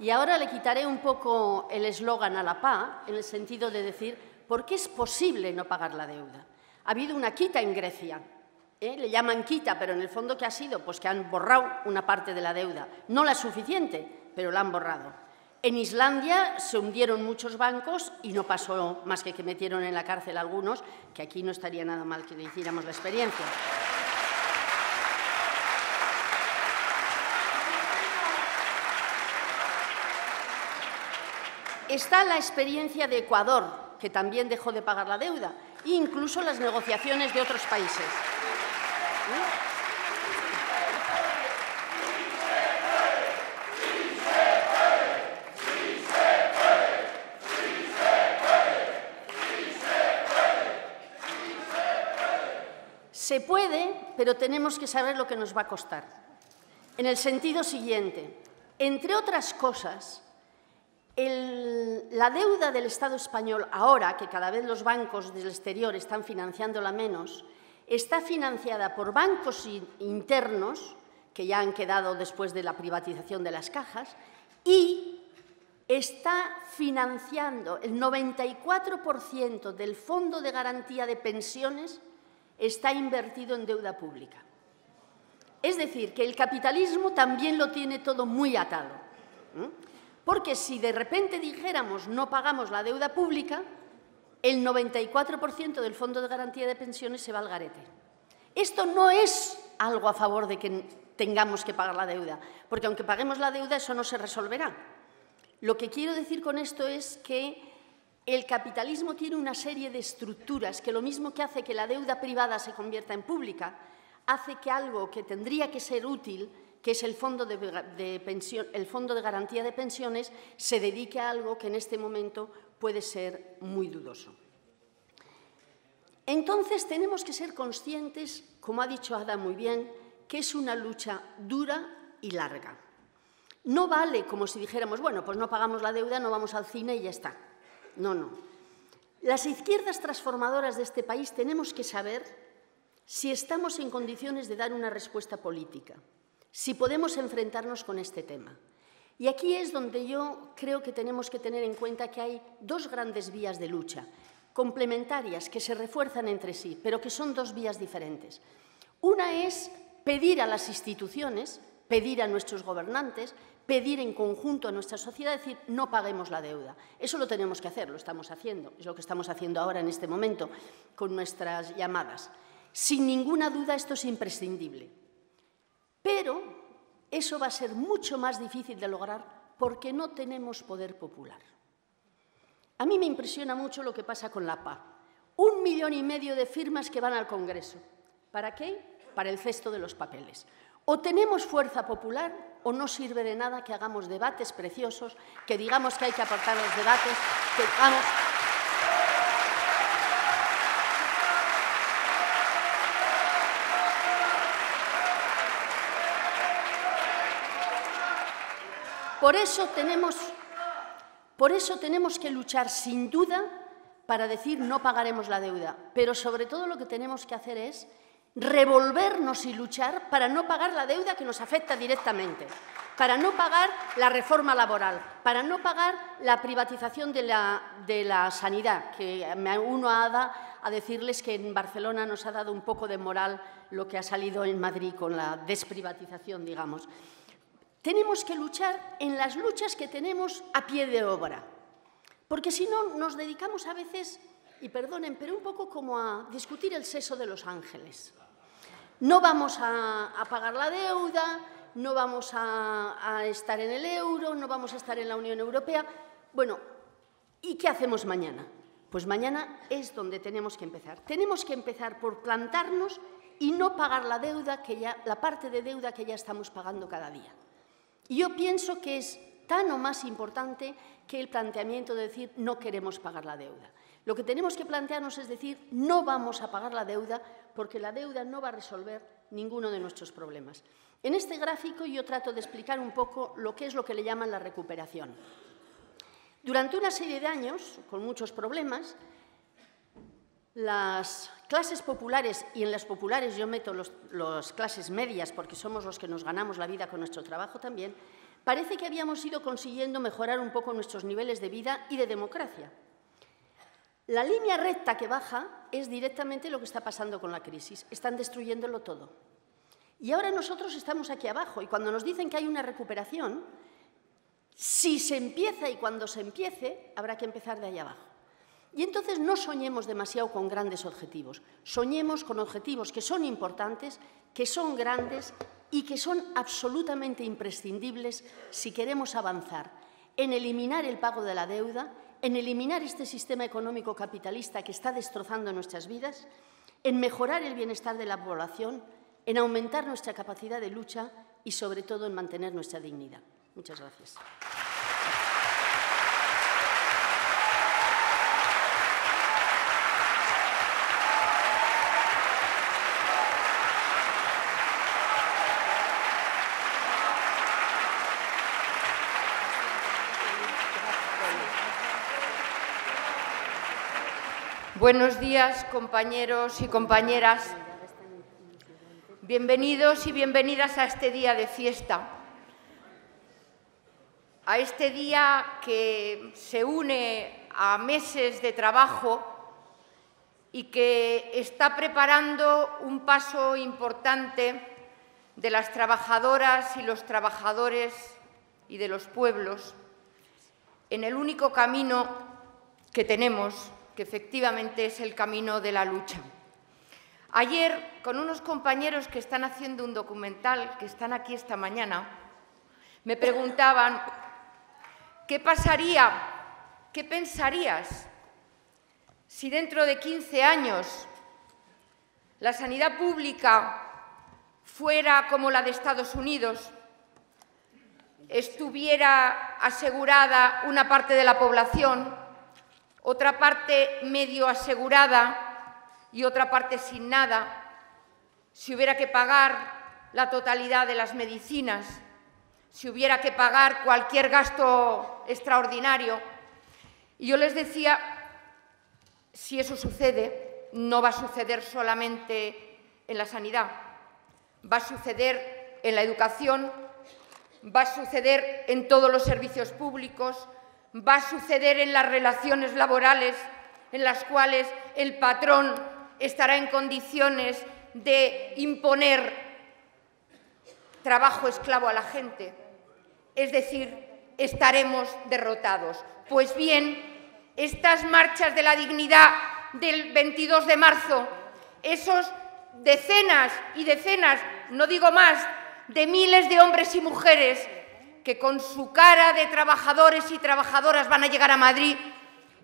Y ahora le quitaré un poco el eslogan a la PA, en el sentido de decir, ¿por qué es posible no pagar la deuda? Ha habido una quita en Grecia, le llaman quita, pero en el fondo, ¿qué ha sido? Pues que han borrado una parte de la deuda. No la suficiente, pero la han borrado. En Islandia se hundieron muchos bancos y no pasó más que metieron en la cárcel a algunos, que aquí no estaría nada mal que le hiciéramos la experiencia. Está la experiencia de Ecuador, que también dejó de pagar la deuda, e incluso las negociaciones de otros países. Se puede, pero tenemos que saber lo que nos va a costar. En el sentido siguiente, Entre otras cosas, la deuda del Estado español, ahora que cada vez los bancos del exterior están financiándola menos, está financiada por bancos internos, que ya han quedado después de la privatización de las cajas, y está financiando el 94% del Fondo de Garantía de Pensiones está invertido en deuda pública. Es decir, que el capitalismo también lo tiene todo muy atado. Porque si de repente dijéramos no pagamos la deuda pública, el 94% del Fondo de Garantía de Pensiones se va al garete. Esto no es algo a favor de que tengamos que pagar la deuda, porque aunque paguemos la deuda, eso no se resolverá. Lo que quiero decir con esto es que el capitalismo tiene una serie de estructuras que lo mismo que hace que la deuda privada se convierta en pública, hace que algo que tendría que ser útil, que es el Fondo de Garantía de Pensiones, se dedique a algo que en este momento puede ser muy dudoso. Entonces, tenemos que ser conscientes, como ha dicho Ada muy bien, que es una lucha dura y larga. No vale como si dijéramos, bueno, pues no pagamos la deuda, no vamos al cine y ya está. No, no. Las izquierdas transformadoras de este país tenemos que saber si estamos en condiciones de dar una respuesta política, si podemos enfrentarnos con este tema. Y aquí es donde yo creo que tenemos que tener en cuenta que hay dos grandes vías de lucha, complementarias, que se refuerzan entre sí, pero que son dos vías diferentes. Una es pedir a las instituciones, pedir a nuestros gobernantes, pedir en conjunto a nuestra sociedad, decir, no paguemos la deuda. Eso lo tenemos que hacer, lo estamos haciendo, es lo que estamos haciendo ahora en este momento con nuestras llamadas. Sin ninguna duda esto es imprescindible, pero eso va a ser mucho más difícil de lograr porque no tenemos poder popular. A mí me impresiona mucho lo que pasa con la PA. 1,5 millones de firmas que van al Congreso. ¿Para qué? Para el cesto de los papeles. O tenemos fuerza popular o no sirve de nada que hagamos debates preciosos, que digamos que hay que aportar los debates, que hagamos... Por eso tenemos que luchar sin duda para decir no pagaremos la deuda, pero sobre todo lo que tenemos que hacer es revolvernos y luchar para no pagar la deuda que nos afecta directamente, para no pagar la reforma laboral, para no pagar la privatización de la sanidad, que me uno a decirles que en Barcelona nos ha dado un poco de moral lo que ha salido en Madrid con la desprivatización, digamos. Tenemos que luchar en las luchas que tenemos a pie de obra, porque si no nos dedicamos a veces, y perdonen, pero un poco como a discutir el sexo de los ángeles. No vamos a pagar la deuda, no vamos a estar en el euro, no vamos a estar en la Unión Europea. Bueno, ¿y qué hacemos mañana? Pues mañana es donde tenemos que empezar. Tenemos que empezar por plantarnos y no pagar la deuda la parte de deuda que ya estamos pagando cada día. Y yo pienso que es tan o más importante que el planteamiento de decir no queremos pagar la deuda. Lo que tenemos que plantearnos es decir no vamos a pagar la deuda porque la deuda no va a resolver ninguno de nuestros problemas. En este gráfico yo trato de explicar un poco lo que es lo que le llaman la recuperación. Durante una serie de años, con muchos problemas, las clases populares, y en las populares yo meto las clases medias porque somos los que nos ganamos la vida con nuestro trabajo también, parece que habíamos ido consiguiendo mejorar un poco nuestros niveles de vida y de democracia. La línea recta que baja es directamente lo que está pasando con la crisis. Están destruyéndolo todo. Y ahora nosotros estamos aquí abajo y cuando nos dicen que hay una recuperación, si se empieza y cuando se empiece, habrá que empezar de ahí abajo. Y entonces no soñemos demasiado con grandes objetivos, soñemos con objetivos que son importantes, que son grandes y que son absolutamente imprescindibles si queremos avanzar en eliminar el pago de la deuda, en eliminar este sistema económico capitalista que está destrozando nuestras vidas, en mejorar el bienestar de la población, en aumentar nuestra capacidad de lucha y sobre todo en mantener nuestra dignidad. Muchas gracias. Buenos días, compañeros y compañeras. Bienvenidos y bienvenidas a este día de fiesta, a este día que se une a meses de trabajo y que está preparando un paso importante de las trabajadoras y los trabajadores y de los pueblos en el único camino que tenemos, que efectivamente es el camino de la lucha. Ayer, con unos compañeros que están haciendo un documental, que están aquí esta mañana, me preguntaban, ¿qué pasaría, qué pensarías si dentro de 15 años la sanidad pública fuera como la de Estados Unidos, estuviera asegurada una parte de la población, otra parte medio asegurada y otra parte sin nada, si hubiera que pagar la totalidad de las medicinas, si hubiera que pagar cualquier gasto extraordinario? Y yo les decía, si eso sucede, no va a suceder solamente en la sanidad, va a suceder en la educación, va a suceder en todos los servicios públicos, va a suceder en las relaciones laborales en las cuales el patrón estará en condiciones de imponer trabajo esclavo a la gente. Es decir, estaremos derrotados. Pues bien, estas marchas de la dignidad del 22 de marzo, esos decenas y decenas, no digo más, de miles de hombres y mujeres que con su cara de trabajadores y trabajadoras van a llegar a Madrid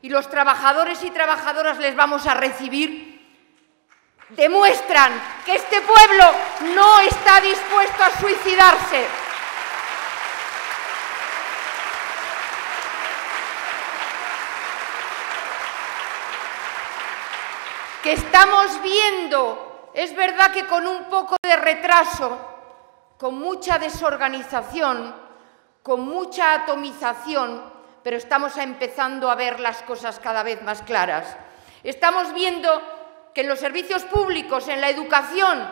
y los trabajadores y trabajadoras les vamos a recibir, demuestran que este pueblo no está dispuesto a suicidarse. Que estamos viendo, es verdad que con un poco de retraso, con mucha desorganización, con mucha atomización, pero estamos empezando a ver las cosas cada vez más claras. Estamos viendo que en los servicios públicos, en la educación,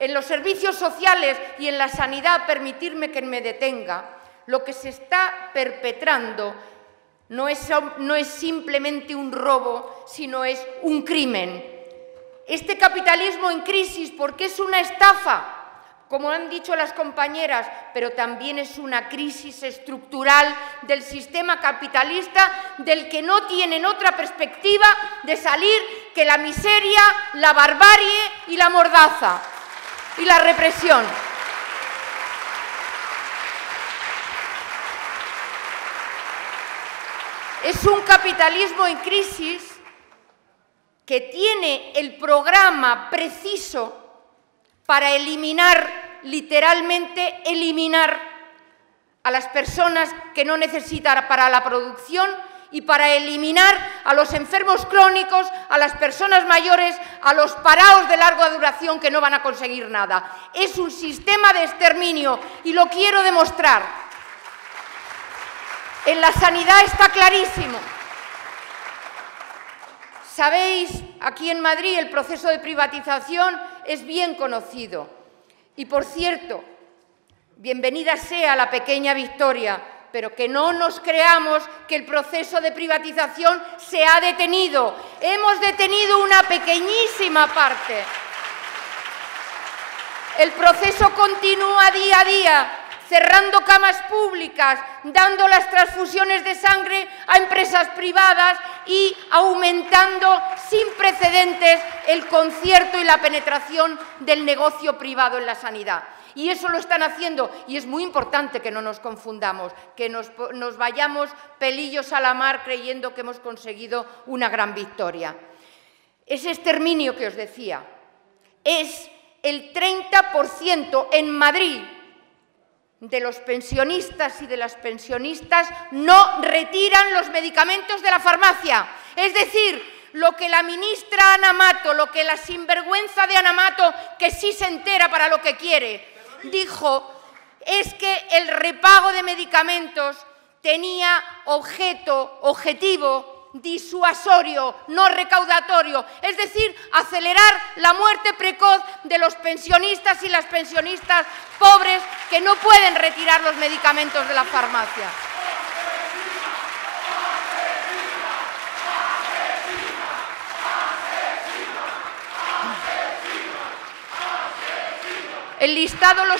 en los servicios sociales y en la sanidad, permitirme que me detenga, lo que se está perpetrando no es simplemente un robo, sino es un crimen. Este capitalismo en crisis, porque es una estafa, como han dicho las compañeras, pero también es una crisis estructural del sistema capitalista del que no tienen otra perspectiva de salir que la miseria, la barbarie y la mordaza y la represión. Es un capitalismo en crisis que tiene el programa preciso para eliminar, literalmente eliminar a las personas que no necesitan para la producción y para eliminar a los enfermos crónicos, a las personas mayores, a los parados de larga duración que no van a conseguir nada. Es un sistema de exterminio y lo quiero demostrar. En la sanidad está clarísimo. Sabéis, aquí en Madrid el proceso de privatización es bien conocido. Y, por cierto, bienvenida sea la pequeña victoria, pero que no nos creamos que el proceso de privatización se ha detenido. Hemos detenido una pequeñísima parte. El proceso continúa día a día, cerrando camas públicas, dando las transfusiones de sangre a empresas privadas y aumentando sin precedentes el concierto y la penetración del negocio privado en la sanidad. Y eso lo están haciendo, y es muy importante que no nos confundamos, que nos vayamos pelillos a la mar creyendo que hemos conseguido una gran victoria. Ese exterminio que os decía es el 30% en Madrid de los pensionistas y de las pensionistas no retiran los medicamentos de la farmacia. Es decir, lo que la ministra Ana Mato, lo que la sinvergüenza de Ana Mato, que sí se entera para lo que quiere, dijo, es que el repago de medicamentos tenía objetivo disuasorio, no recaudatorio, es decir, acelerar la muerte precoz de los pensionistas y las pensionistas pobres que no pueden retirar los medicamentos de la farmacia. El listado lo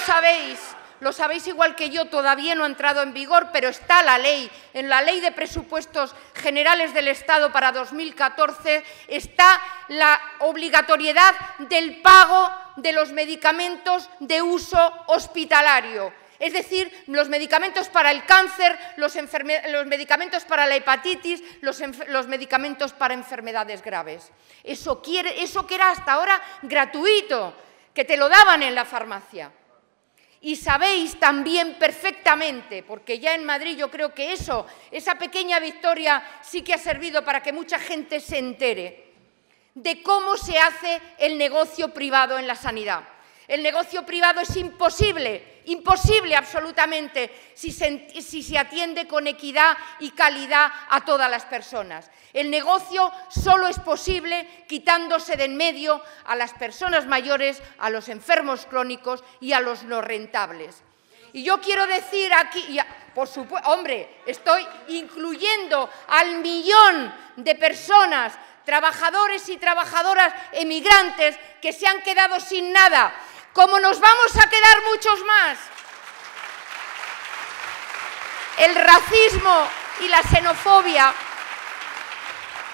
sabéis igual que yo, todavía no ha entrado en vigor, pero está la ley. En la Ley de Presupuestos Generales del Estado para 2014 está la obligatoriedad del pago de los medicamentos de uso hospitalario. Es decir, los medicamentos para el cáncer, los medicamentos para la hepatitis, los medicamentos para enfermedades graves. Eso que era hasta ahora gratuito, que te lo daban en la farmacia. Y sabéis también perfectamente, porque ya en Madrid yo creo que esa pequeña victoria sí que ha servido para que mucha gente se entere de cómo se hace el negocio privado en la sanidad. El negocio privado es imposible absolutamente si se atiende con equidad y calidad a todas las personas. El negocio solo es posible quitándose de en medio a las personas mayores, a los enfermos crónicos y a los no rentables. Y yo quiero decir aquí, por supuesto, hombre, estoy incluyendo al millón de personas, trabajadores y trabajadoras emigrantes que se han quedado sin nada, como nos vamos a quedar muchos más. El racismo y la xenofobia,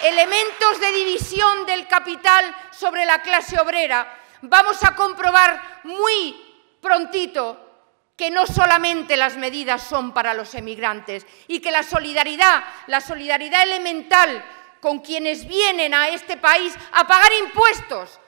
elementos de división del capital sobre la clase obrera, vamos a comprobar muy prontito que no solamente las medidas son para los emigrantes y que la solidaridad elemental con quienes vienen a este país a pagar impuestos,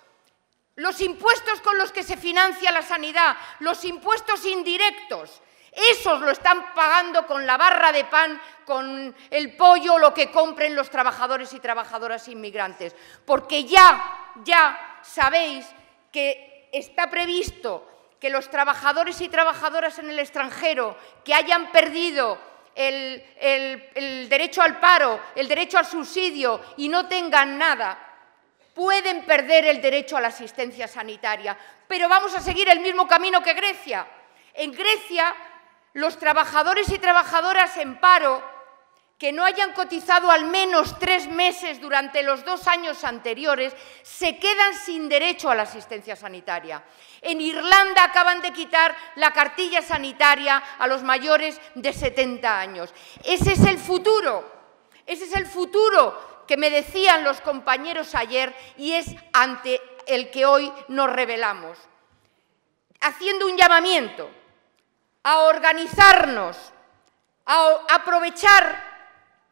los impuestos con los que se financia la sanidad, los impuestos indirectos, esos lo están pagando con la barra de pan, con el pollo, lo que compren los trabajadores y trabajadoras inmigrantes. Porque ya sabéis que está previsto que los trabajadores y trabajadoras en el extranjero que hayan perdido el derecho al paro, el derecho al subsidio y no tengan nada, pueden perder el derecho a la asistencia sanitaria. Pero vamos a seguir el mismo camino que Grecia. En Grecia, los trabajadores y trabajadoras en paro que no hayan cotizado al menos 3 meses durante los 2 años anteriores se quedan sin derecho a la asistencia sanitaria. En Irlanda acaban de quitar la cartilla sanitaria a los mayores de 70 años. Ese es el futuro que me decían los compañeros ayer y es ante el que hoy nos rebelamos. Haciendo un llamamiento a organizarnos, a aprovechar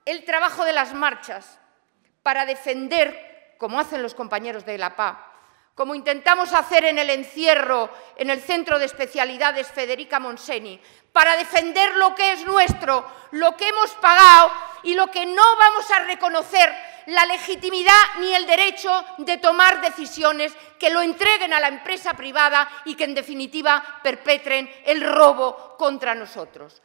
el trabajo de las marchas para defender, como hacen los compañeros de la PA, como intentamos hacer en el encierro, en el Centro de Especialidades Federica Monseni, para defender lo que es nuestro, lo que hemos pagado y lo que no vamos a reconocer, la legitimidad ni el derecho de tomar decisiones que lo entreguen a la empresa privada y que en definitiva perpetren el robo contra nosotros.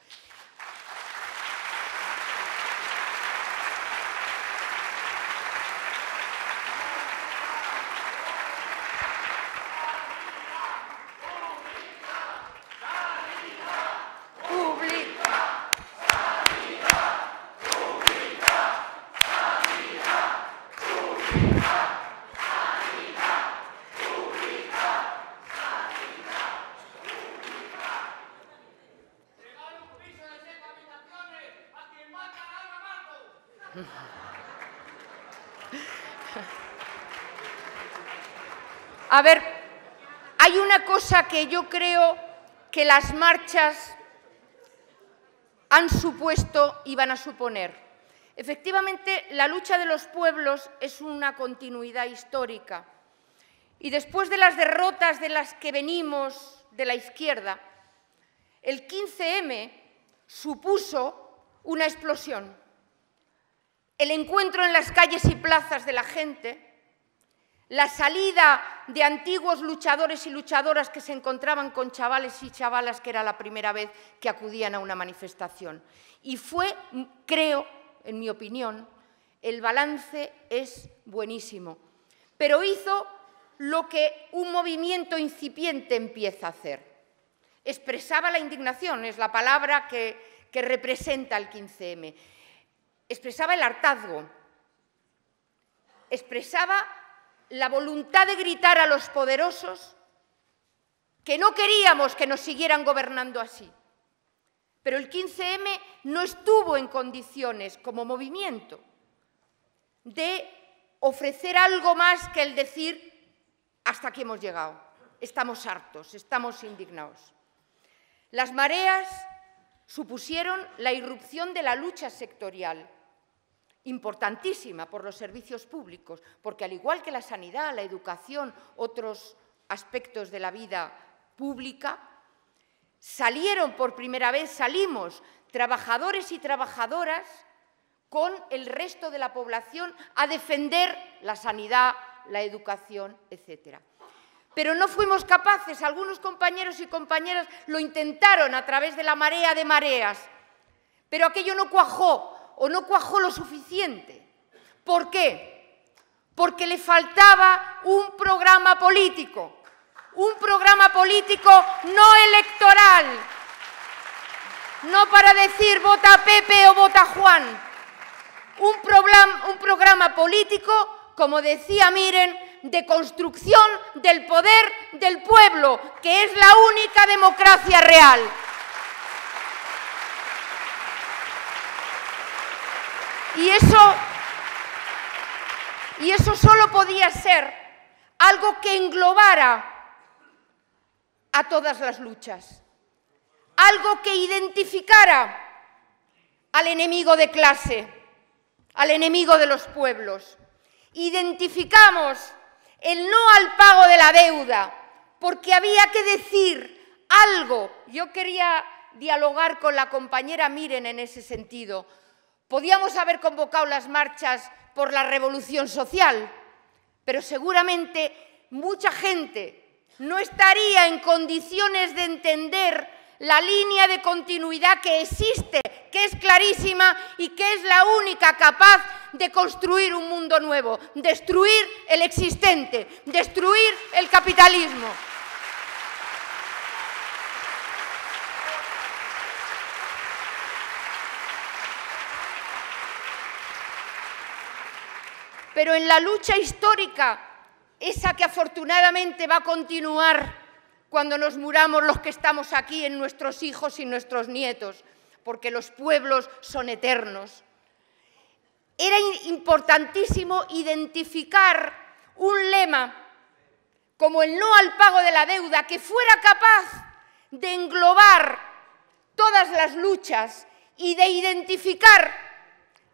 A ver, hay una cosa que yo creo que las marchas han supuesto y van a suponer. Efectivamente, la lucha de los pueblos es una continuidad histórica. Y después de las derrotas de las que venimos de la izquierda, el 15M supuso una explosión. El encuentro en las calles y plazas de la gente, la salida de antiguos luchadores y luchadoras que se encontraban con chavales y chavalas que era la primera vez que acudían a una manifestación. Y fue, creo, en mi opinión, el balance es buenísimo, pero hizo lo que un movimiento incipiente empieza a hacer. Expresaba la indignación, es la palabra que representa el 15M. Expresaba el hartazgo, expresaba la voluntad de gritar a los poderosos que no queríamos que nos siguieran gobernando así. Pero el 15M no estuvo en condiciones, como movimiento, de ofrecer algo más que el decir hasta aquí hemos llegado, estamos hartos, estamos indignados. Las mareas supusieron la irrupción de la lucha sectorial, importantísima por los servicios públicos, porque al igual que la sanidad, la educación, otros aspectos de la vida pública, salieron por primera vez, salimos trabajadores y trabajadoras con el resto de la población a defender la sanidad, la educación, etc. Pero no fuimos capaces, algunos compañeros y compañeras lo intentaron a través de la marea de mareas, pero aquello no cuajó o no cuajó lo suficiente. ¿Por qué? Porque le faltaba un programa político no electoral, no para decir vota a Pepe o vota a Juan, un programa político, como decía Miren, de construcción del poder del pueblo, que es la única democracia real. Y eso solo podía ser algo que englobara a todas las luchas, algo que identificara al enemigo de clase, al enemigo de los pueblos. Identificamos el no al pago de la deuda, porque había que decir algo. Yo quería dialogar con la compañera Miren en ese sentido. Podíamos haber convocado las marchas por la revolución social, pero seguramente mucha gente no estaría en condiciones de entender la línea de continuidad que existe, que es clarísima y que es la única capaz de construir un mundo nuevo, destruir el existente, destruir el capitalismo. Pero en la lucha histórica, esa que afortunadamente va a continuar cuando nos muramos los que estamos aquí, en nuestros hijos y nuestros nietos, porque los pueblos son eternos. Era importantísimo identificar un lema como el no al pago de la deuda, que fuera capaz de englobar todas las luchas y de identificar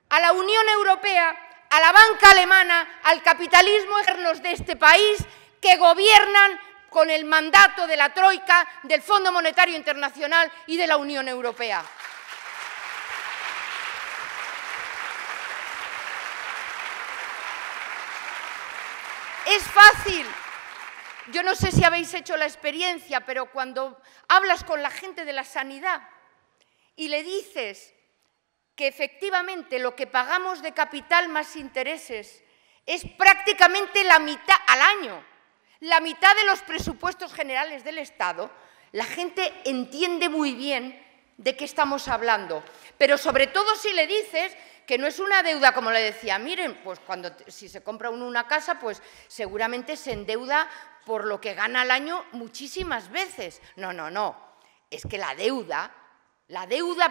a la Unión Europea, a la banca alemana, al capitalismo externos de este país, que gobiernan con el mandato de la Troika, del Fondo Monetario Internacional y de la Unión Europea. Es fácil. Yo no sé si habéis hecho la experiencia, pero cuando hablas con la gente de la sanidad y le dices que efectivamente lo que pagamos de capital más intereses es prácticamente la mitad al año, la mitad de los presupuestos generales del Estado, la gente entiende muy bien de qué estamos hablando. Pero sobre todo si le dices que no es una deuda, como le decía, miren, pues si se compra uno una casa, pues seguramente se endeuda por lo que gana al año muchísimas veces. No, no, no. Es que la deuda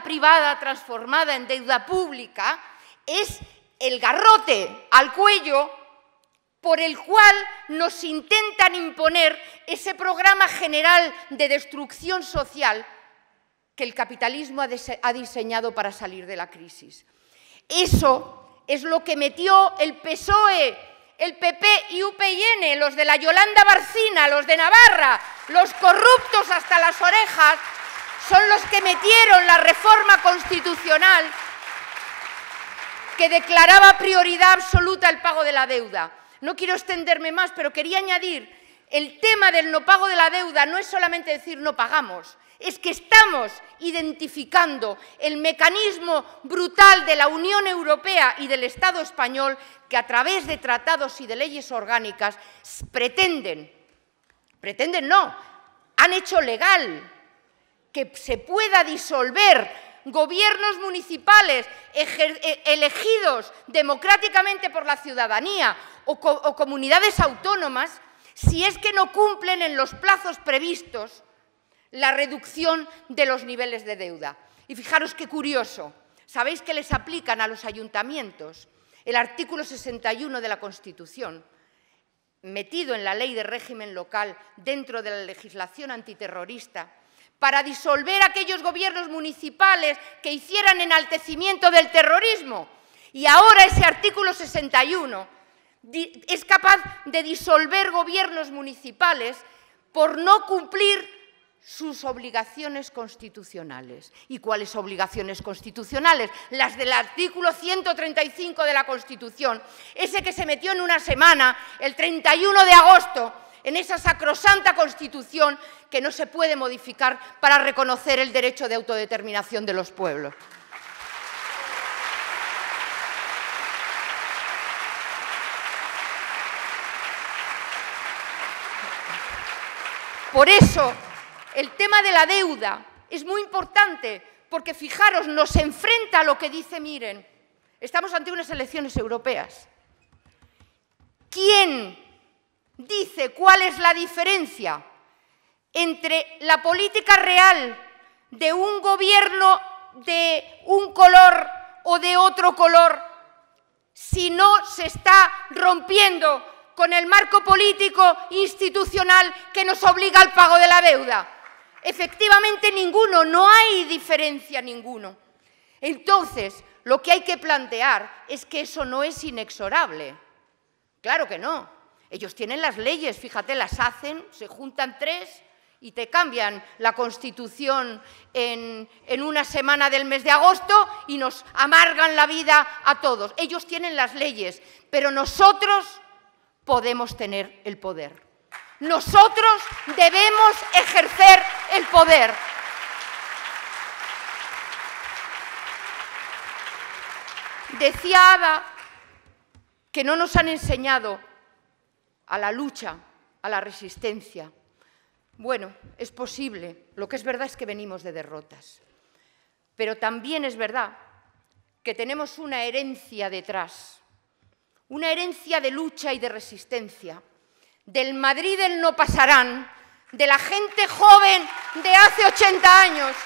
privada transformada en deuda pública es el garrote al cuello por el cual nos intentan imponer ese programa general de destrucción social que el capitalismo ha diseñado para salir de la crisis. Eso es lo que metió el PSOE, el PP y UPyN, los de la Yolanda Barcina, los de Navarra, los corruptos hasta las orejas, son los que metieron la reforma constitucional que declaraba prioridad absoluta el pago de la deuda. No quiero extenderme más, pero quería añadir, el tema del no pago de la deuda no es solamente decir no pagamos, es que estamos identificando el mecanismo brutal de la Unión Europea y del Estado español que a través de tratados y de leyes orgánicas han hecho legal que se pueda disolver gobiernos municipales elegidos democráticamente por la ciudadanía o comunidades autónomas si es que no cumplen en los plazos previstos la reducción de los niveles de deuda. Y fijaros qué curioso, ¿sabéis que les aplican a los ayuntamientos el artículo 61 de la Constitución, metido en la Ley de Régimen Local dentro de la legislación antiterrorista, para disolver aquellos gobiernos municipales que hicieran enaltecimiento del terrorismo? Y ahora ese artículo 61 es capaz de disolver gobiernos municipales por no cumplir sus obligaciones constitucionales. ¿Y cuáles obligaciones constitucionales? Las del artículo 135 de la Constitución, ese que se metió en una semana, el 31 de agosto, en esa sacrosanta Constitución que no se puede modificar para reconocer el derecho de autodeterminación de los pueblos. Por eso, el tema de la deuda es muy importante, porque fijaros, nos enfrenta a lo que dice, miren, estamos ante unas elecciones europeas. ¿Quién dice cuál es la diferencia entre la política real de un gobierno de un color o de otro color si no se está rompiendo con el marco político institucional que nos obliga al pago de la deuda? Efectivamente ninguno, no hay diferencia ninguno. Entonces, lo que hay que plantear es que eso no es inexorable. Claro que no. Ellos tienen las leyes, fíjate, las hacen, se juntan tres y te cambian la Constitución en una semana del mes de agosto y nos amargan la vida a todos. Ellos tienen las leyes, pero nosotros podemos tener el poder. Nosotros debemos ejercer el poder. Decía Ada que no nos han enseñado a la lucha, a la resistencia. Bueno, es posible. Lo que es verdad es que venimos de derrotas. Pero también es verdad que tenemos una herencia detrás, una herencia de lucha y de resistencia, del Madrid del no pasarán, de la gente joven de hace 80 años.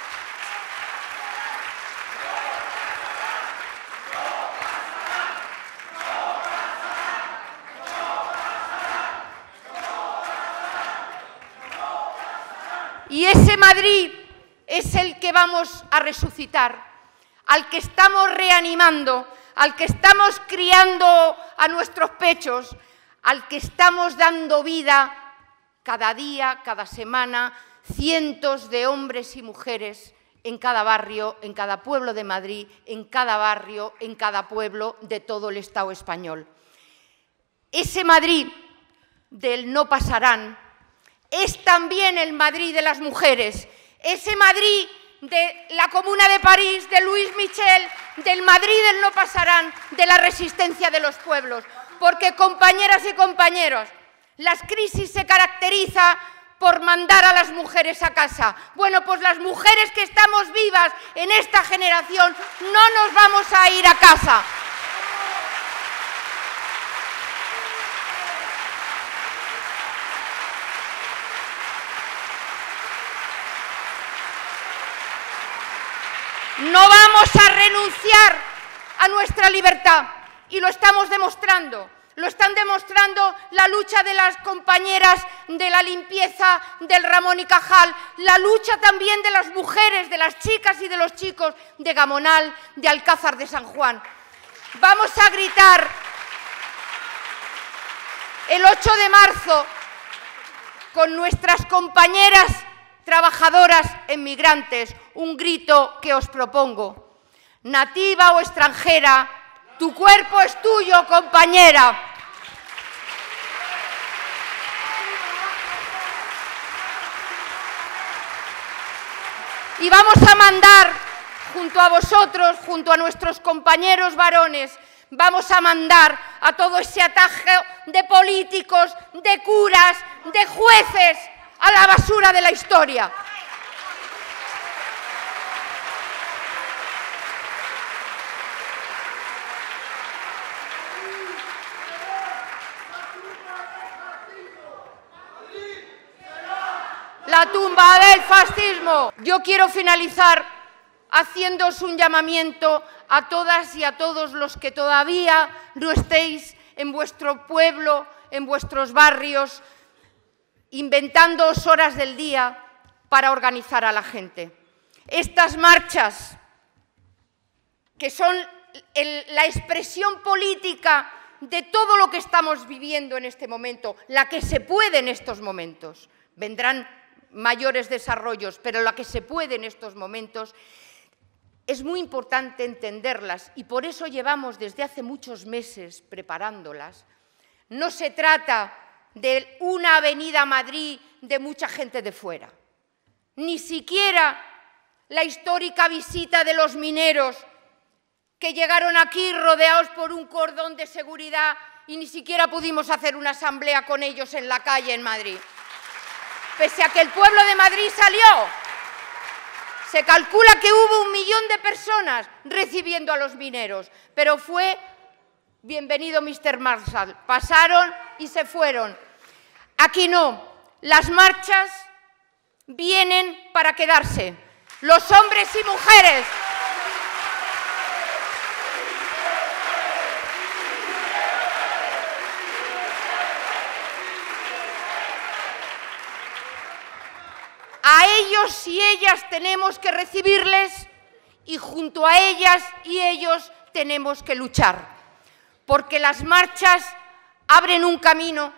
Y ese Madrid es el que vamos a resucitar, al que estamos reanimando, al que estamos criando a nuestros pechos, al que estamos dando vida cada día, cada semana, cientos de hombres y mujeres en cada barrio, en cada pueblo de Madrid, en cada barrio, en cada pueblo de todo el Estado español. Ese Madrid del no pasarán es también el Madrid de las mujeres, ese Madrid de la Comuna de París, de Louis Michel, del Madrid del no pasarán, de la resistencia de los pueblos. Porque, compañeras y compañeros, las crisis se caracterizan por mandar a las mujeres a casa. Bueno, pues las mujeres que estamos vivas en esta generación no nos vamos a ir a casa. No vamos a renunciar a nuestra libertad y lo estamos demostrando. Lo están demostrando la lucha de las compañeras de la limpieza del Ramón y Cajal, la lucha también de las mujeres, de las chicas y de los chicos de Gamonal, de Alcázar de San Juan. Vamos a gritar el 8 de marzo con nuestras compañeras trabajadoras emigrantes, un grito que os propongo. Nativa o extranjera, tu cuerpo es tuyo, compañera. Y vamos a mandar, junto a vosotros, junto a nuestros compañeros varones, vamos a mandar a todo ese atajo de políticos, de curas, de jueces, a la basura de la historia. La tumba del fascismo. Yo quiero finalizar haciéndoos un llamamiento a todas y a todos los que todavía no estéis en vuestro pueblo, en vuestros barrios, inventándoos horas del día para organizar a la gente. Estas marchas, que son la expresión política de todo lo que estamos viviendo en este momento, la que se puede en estos momentos, vendrán mayores desarrollos, pero la que se puede en estos momentos, es muy importante entenderlas y por eso llevamos desde hace muchos meses preparándolas. No se trata de una avenida a Madrid de mucha gente de fuera, ni siquiera la histórica visita de los mineros que llegaron aquí rodeados por un cordón de seguridad y ni siquiera pudimos hacer una asamblea con ellos en la calle en Madrid. Pese a que el pueblo de Madrid salió, se calcula que hubo 1 millón de personas recibiendo a los mineros, pero fue bienvenido Mr. Marshall. Pasaron y se fueron. Aquí no. Las marchas vienen para quedarse. Los hombres y mujeres. A ellos y ellas tenemos que recibirles y junto a ellas y ellos tenemos que luchar, porque las marchas abren un camino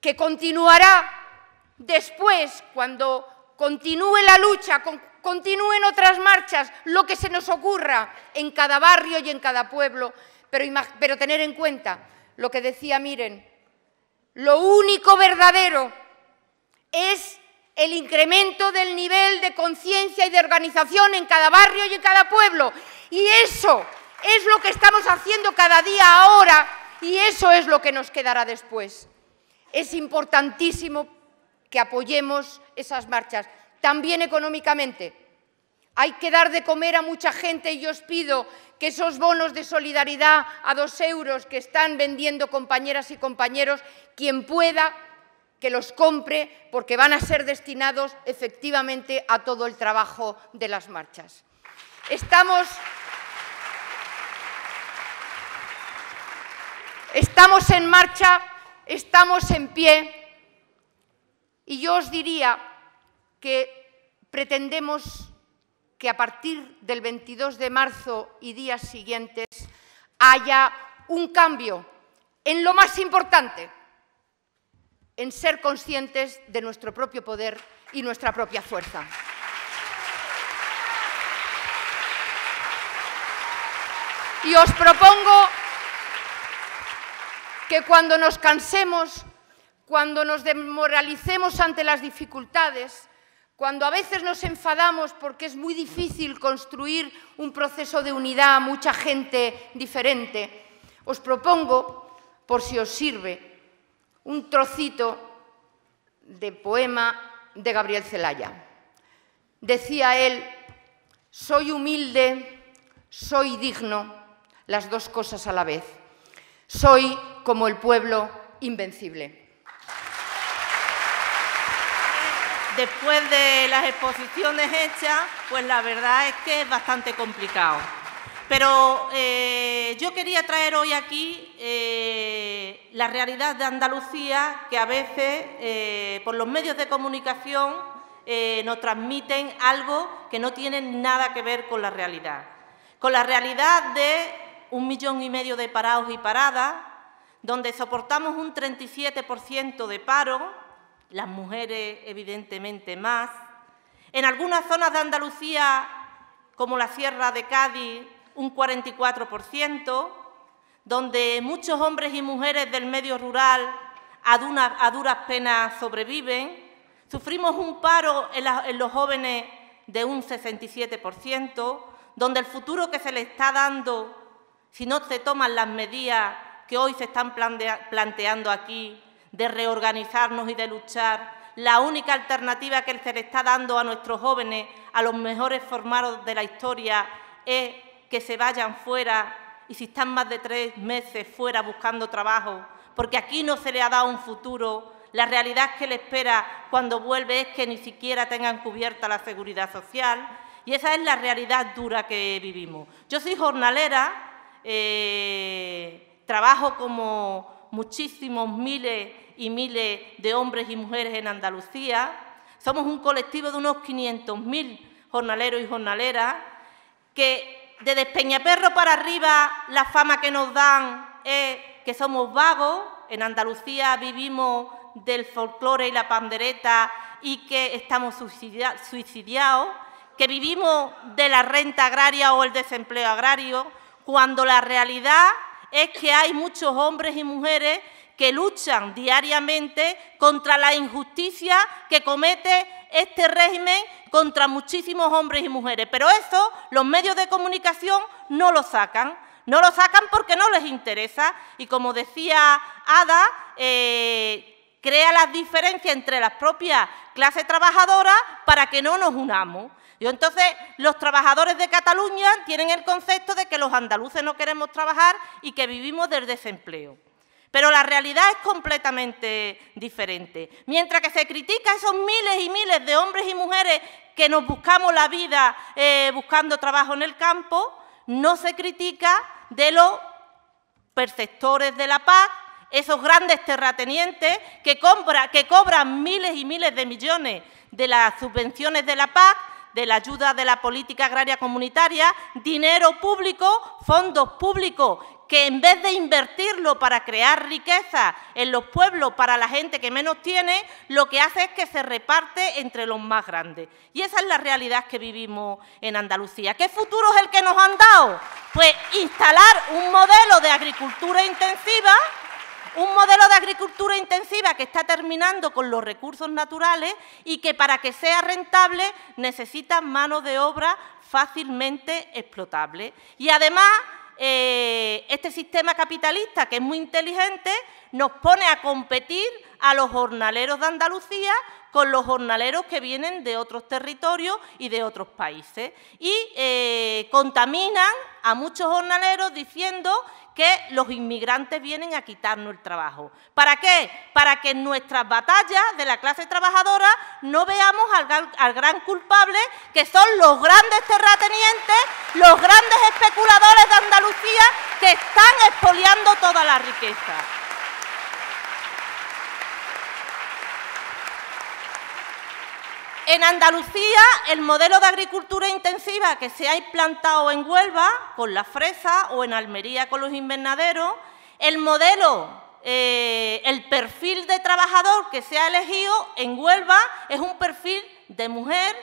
que continuará después, cuando continúe la lucha, continúen otras marchas, lo que se nos ocurra en cada barrio y en cada pueblo, pero tener en cuenta lo que decía Miren, lo único verdadero es el incremento del nivel de conciencia y de organización en cada barrio y en cada pueblo. Y eso es lo que estamos haciendo cada día ahora y eso es lo que nos quedará después. Es importantísimo que apoyemos esas marchas, también económicamente. Hay que dar de comer a mucha gente y yo os pido que esos bonos de solidaridad a 2 euros que están vendiendo compañeras y compañeros, quien pueda, que los compre, porque van a ser destinados efectivamente a todo el trabajo de las marchas. Estamos en marcha, estamos en pie y yo os diría que pretendemos que a partir del 22 de marzo y días siguientes haya un cambio en lo más importante, en ser conscientes de nuestro propio poder y nuestra propia fuerza. Y os propongo que cuando nos cansemos, cuando nos desmoralicemos ante las dificultades, cuando a veces nos enfadamos porque es muy difícil construir un proceso de unidad a mucha gente diferente, os propongo, por si os sirve, un trocito de poema de Gabriel Celaya. Decía él, soy humilde, soy digno, las dos cosas a la vez. Soy como el pueblo invencible. Después de las exposiciones hechas, pues la verdad es que es bastante complicado. Pero yo quería traer hoy aquí la realidad de Andalucía, que a veces por los medios de comunicación nos transmiten algo que no tiene nada que ver con la realidad. Con la realidad de 1,5 millones de parados y paradas, donde soportamos un 37% de paro, las mujeres evidentemente más. En algunas zonas de Andalucía, como la Sierra de Cádiz, un 44%, donde muchos hombres y mujeres del medio rural a duras penas sobreviven. Sufrimos un paro en los jóvenes de un 67%, donde el futuro que se le está dando, si no se toman las medidas que hoy se están planteando aquí, de reorganizarnos y de luchar, la única alternativa que se le está dando a nuestros jóvenes, a los mejores formados de la historia, es que se vayan fuera y si están más de 3 meses fuera buscando trabajo, porque aquí no se le ha dado un futuro. La realidad que le espera cuando vuelve es que ni siquiera tengan cubierta la seguridad social y esa es la realidad dura que vivimos. Yo soy jornalera, trabajo como muchísimos miles y miles de hombres y mujeres en Andalucía. Somos un colectivo de unos 500.000 jornaleros y jornaleras que de Despeñaperro para arriba la fama que nos dan es que somos vagos. En Andalucía vivimos del folclore y la pandereta y que estamos suicidados, que vivimos de la renta agraria o el desempleo agrario, cuando la realidad es que hay muchos hombres y mujeres que luchan diariamente contra la injusticia que comete este régimen contra muchísimos hombres y mujeres. Pero eso los medios de comunicación no lo sacan. No lo sacan porque no les interesa y, como decía Ada, crea las diferencias entre las propias clases trabajadoras para que no nos unamos. Y entonces los trabajadores de Cataluña tienen el concepto de que los andaluces no queremos trabajar y que vivimos del desempleo. Pero la realidad es completamente diferente. Mientras que se critica a esos miles y miles de hombres y mujeres que nos buscamos la vida buscando trabajo en el campo, no se critica de los perceptores de la PAC, esos grandes terratenientes que cobran miles y miles de millones de las subvenciones de la PAC, de la ayuda de la política agraria comunitaria, dinero público, fondos públicos, que en vez de invertirlo para crear riqueza en los pueblos para la gente que menos tiene, lo que hace es que se reparte entre los más grandes. Y esa es la realidad que vivimos en Andalucía. ¿Qué futuro es el que nos han dado? Pues instalar un modelo de agricultura intensiva, que está terminando con los recursos naturales y que para que sea rentable necesita mano de obra fácilmente explotable. Y además, este sistema capitalista, que es muy inteligente, nos pone a competir a los jornaleros de Andalucía con los jornaleros que vienen de otros territorios y de otros países. Y contaminan a muchos jornaleros diciendo que los inmigrantes vienen a quitarnos el trabajo. ¿Para qué? Para que en nuestras batallas de la clase trabajadora no veamos al gran culpable, que son los grandes terratenientes, los grandes especuladores de Andalucía que están expoliando toda la riqueza. En Andalucía, el modelo de agricultura intensiva que se ha implantado en Huelva con la fresa o en Almería con los invernaderos, el perfil de trabajador que se ha elegido en Huelva es un perfil de mujer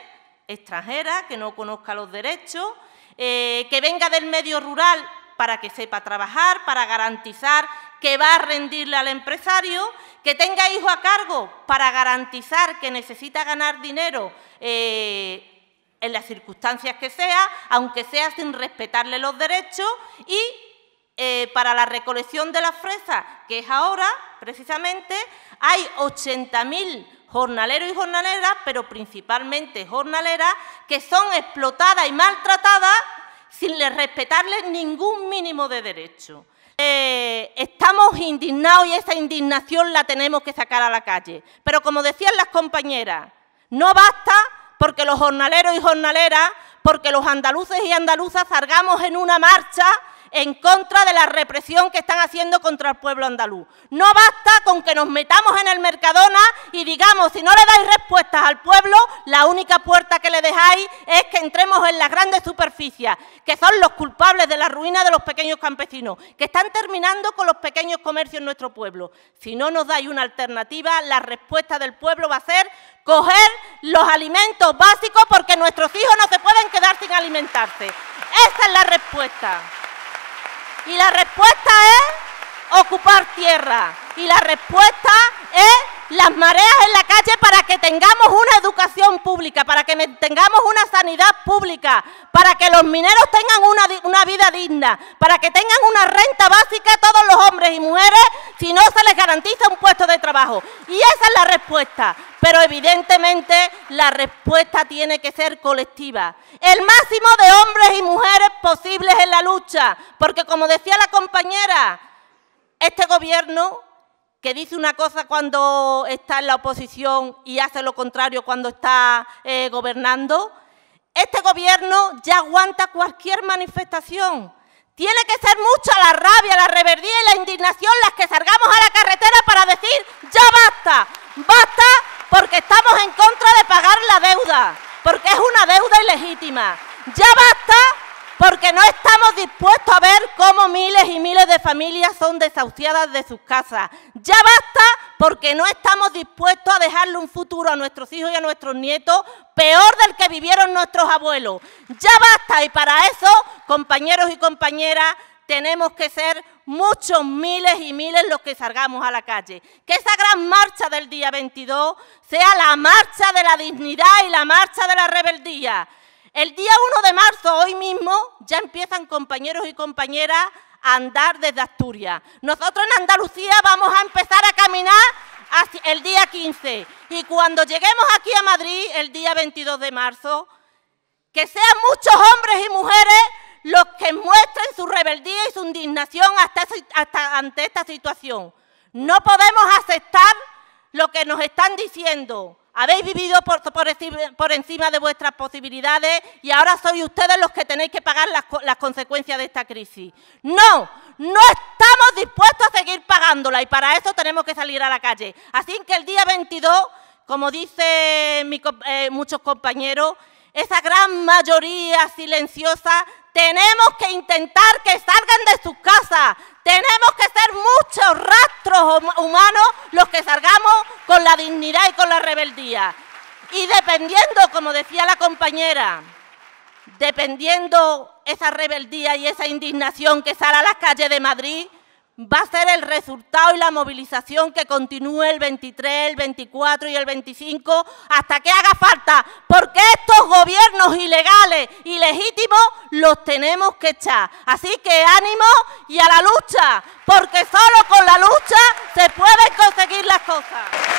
extranjera que no conozca los derechos, que venga del medio rural para que sepa trabajar, para garantizar que va a rendirle al empresario, que tenga hijos a cargo para garantizar que necesita ganar dinero en las circunstancias que sea, aunque sea sin respetarle los derechos, y para la recolección de las fresas, que es ahora, precisamente, hay 80.000 jornaleros y jornaleras, pero principalmente jornaleras, que son explotadas y maltratadas sin respetarles ningún mínimo de derecho. Estamos indignados y esa indignación la tenemos que sacar a la calle. Pero como decían las compañeras, no basta porque los jornaleros y jornaleras, porque los andaluces y andaluzas salgamos en una marcha en contra de la represión que están haciendo contra el pueblo andaluz. No basta con que nos metamos en el Mercadona y digamos, si no le dais respuestas al pueblo, la única puerta que le dejáis es que entremos en las grandes superficies, que son los culpables de la ruina de los pequeños campesinos, que están terminando con los pequeños comercios en nuestro pueblo. Si no nos dais una alternativa, la respuesta del pueblo va a ser coger los alimentos básicos porque nuestros hijos no se pueden quedar sin alimentarse. Esa es la respuesta. Y la respuesta es ocupar tierra. Y la respuesta es las mareas en la calle para que tengamos una educación pública, para que tengamos una sanidad pública, para que los mineros tengan una vida digna, para que tengan una renta básica a todos los hombres y mujeres si no se les garantiza un puesto de trabajo. Y esa es la respuesta. Pero evidentemente la respuesta tiene que ser colectiva. El máximo de hombres y mujeres posibles en la lucha, porque como decía la compañera, este gobierno que dice una cosa cuando está en la oposición y hace lo contrario cuando está gobernando, este gobierno ya aguanta cualquier manifestación. Tiene que ser mucha la rabia, la rebeldía y la indignación las que salgamos a la carretera para decir ¡ya basta! ¡Basta! Porque estamos en contra de pagar la deuda, porque es una deuda ilegítima. ¡Ya basta! Porque no estamos dispuestos a ver cómo miles y miles de familias son desahuciadas de sus casas. Ya basta porque no estamos dispuestos a dejarle un futuro a nuestros hijos y a nuestros nietos peor del que vivieron nuestros abuelos. Ya basta, y para eso, compañeros y compañeras, tenemos que ser muchos miles y miles los que salgamos a la calle. Que esa gran marcha del día 22 sea la marcha de la dignidad y la marcha de la rebeldía. El día 1 de marzo, hoy mismo, ya empiezan compañeros y compañeras a andar desde Asturias. Nosotros en Andalucía vamos a empezar a caminar hacia el día 15. Y cuando lleguemos aquí a Madrid, el día 22 de marzo, que sean muchos hombres y mujeres los que muestren su rebeldía y su indignación ante esta situación. No podemos aceptar lo que nos están diciendo. Habéis vivido por encima de vuestras posibilidades y ahora sois ustedes los que tenéis que pagar las consecuencias de esta crisis. No, no estamos dispuestos a seguir pagándola y para eso tenemos que salir a la calle. Así que el día 22, como dicen muchos compañeros, esa gran mayoría silenciosa, tenemos que intentar que salgan de sus casas. Tenemos que ser muchos rastros humanos los que salgamos con la dignidad y con la rebeldía. Y dependiendo, como decía la compañera, dependiendo esa rebeldía y esa indignación que sale a las calles de Madrid, va a ser el resultado y la movilización que continúe el 23, el 24 y el 25 hasta que haga falta, porque estos gobiernos ilegales, ilegítimos, los tenemos que echar. Así que ánimo y a la lucha, porque solo con la lucha se pueden conseguir las cosas.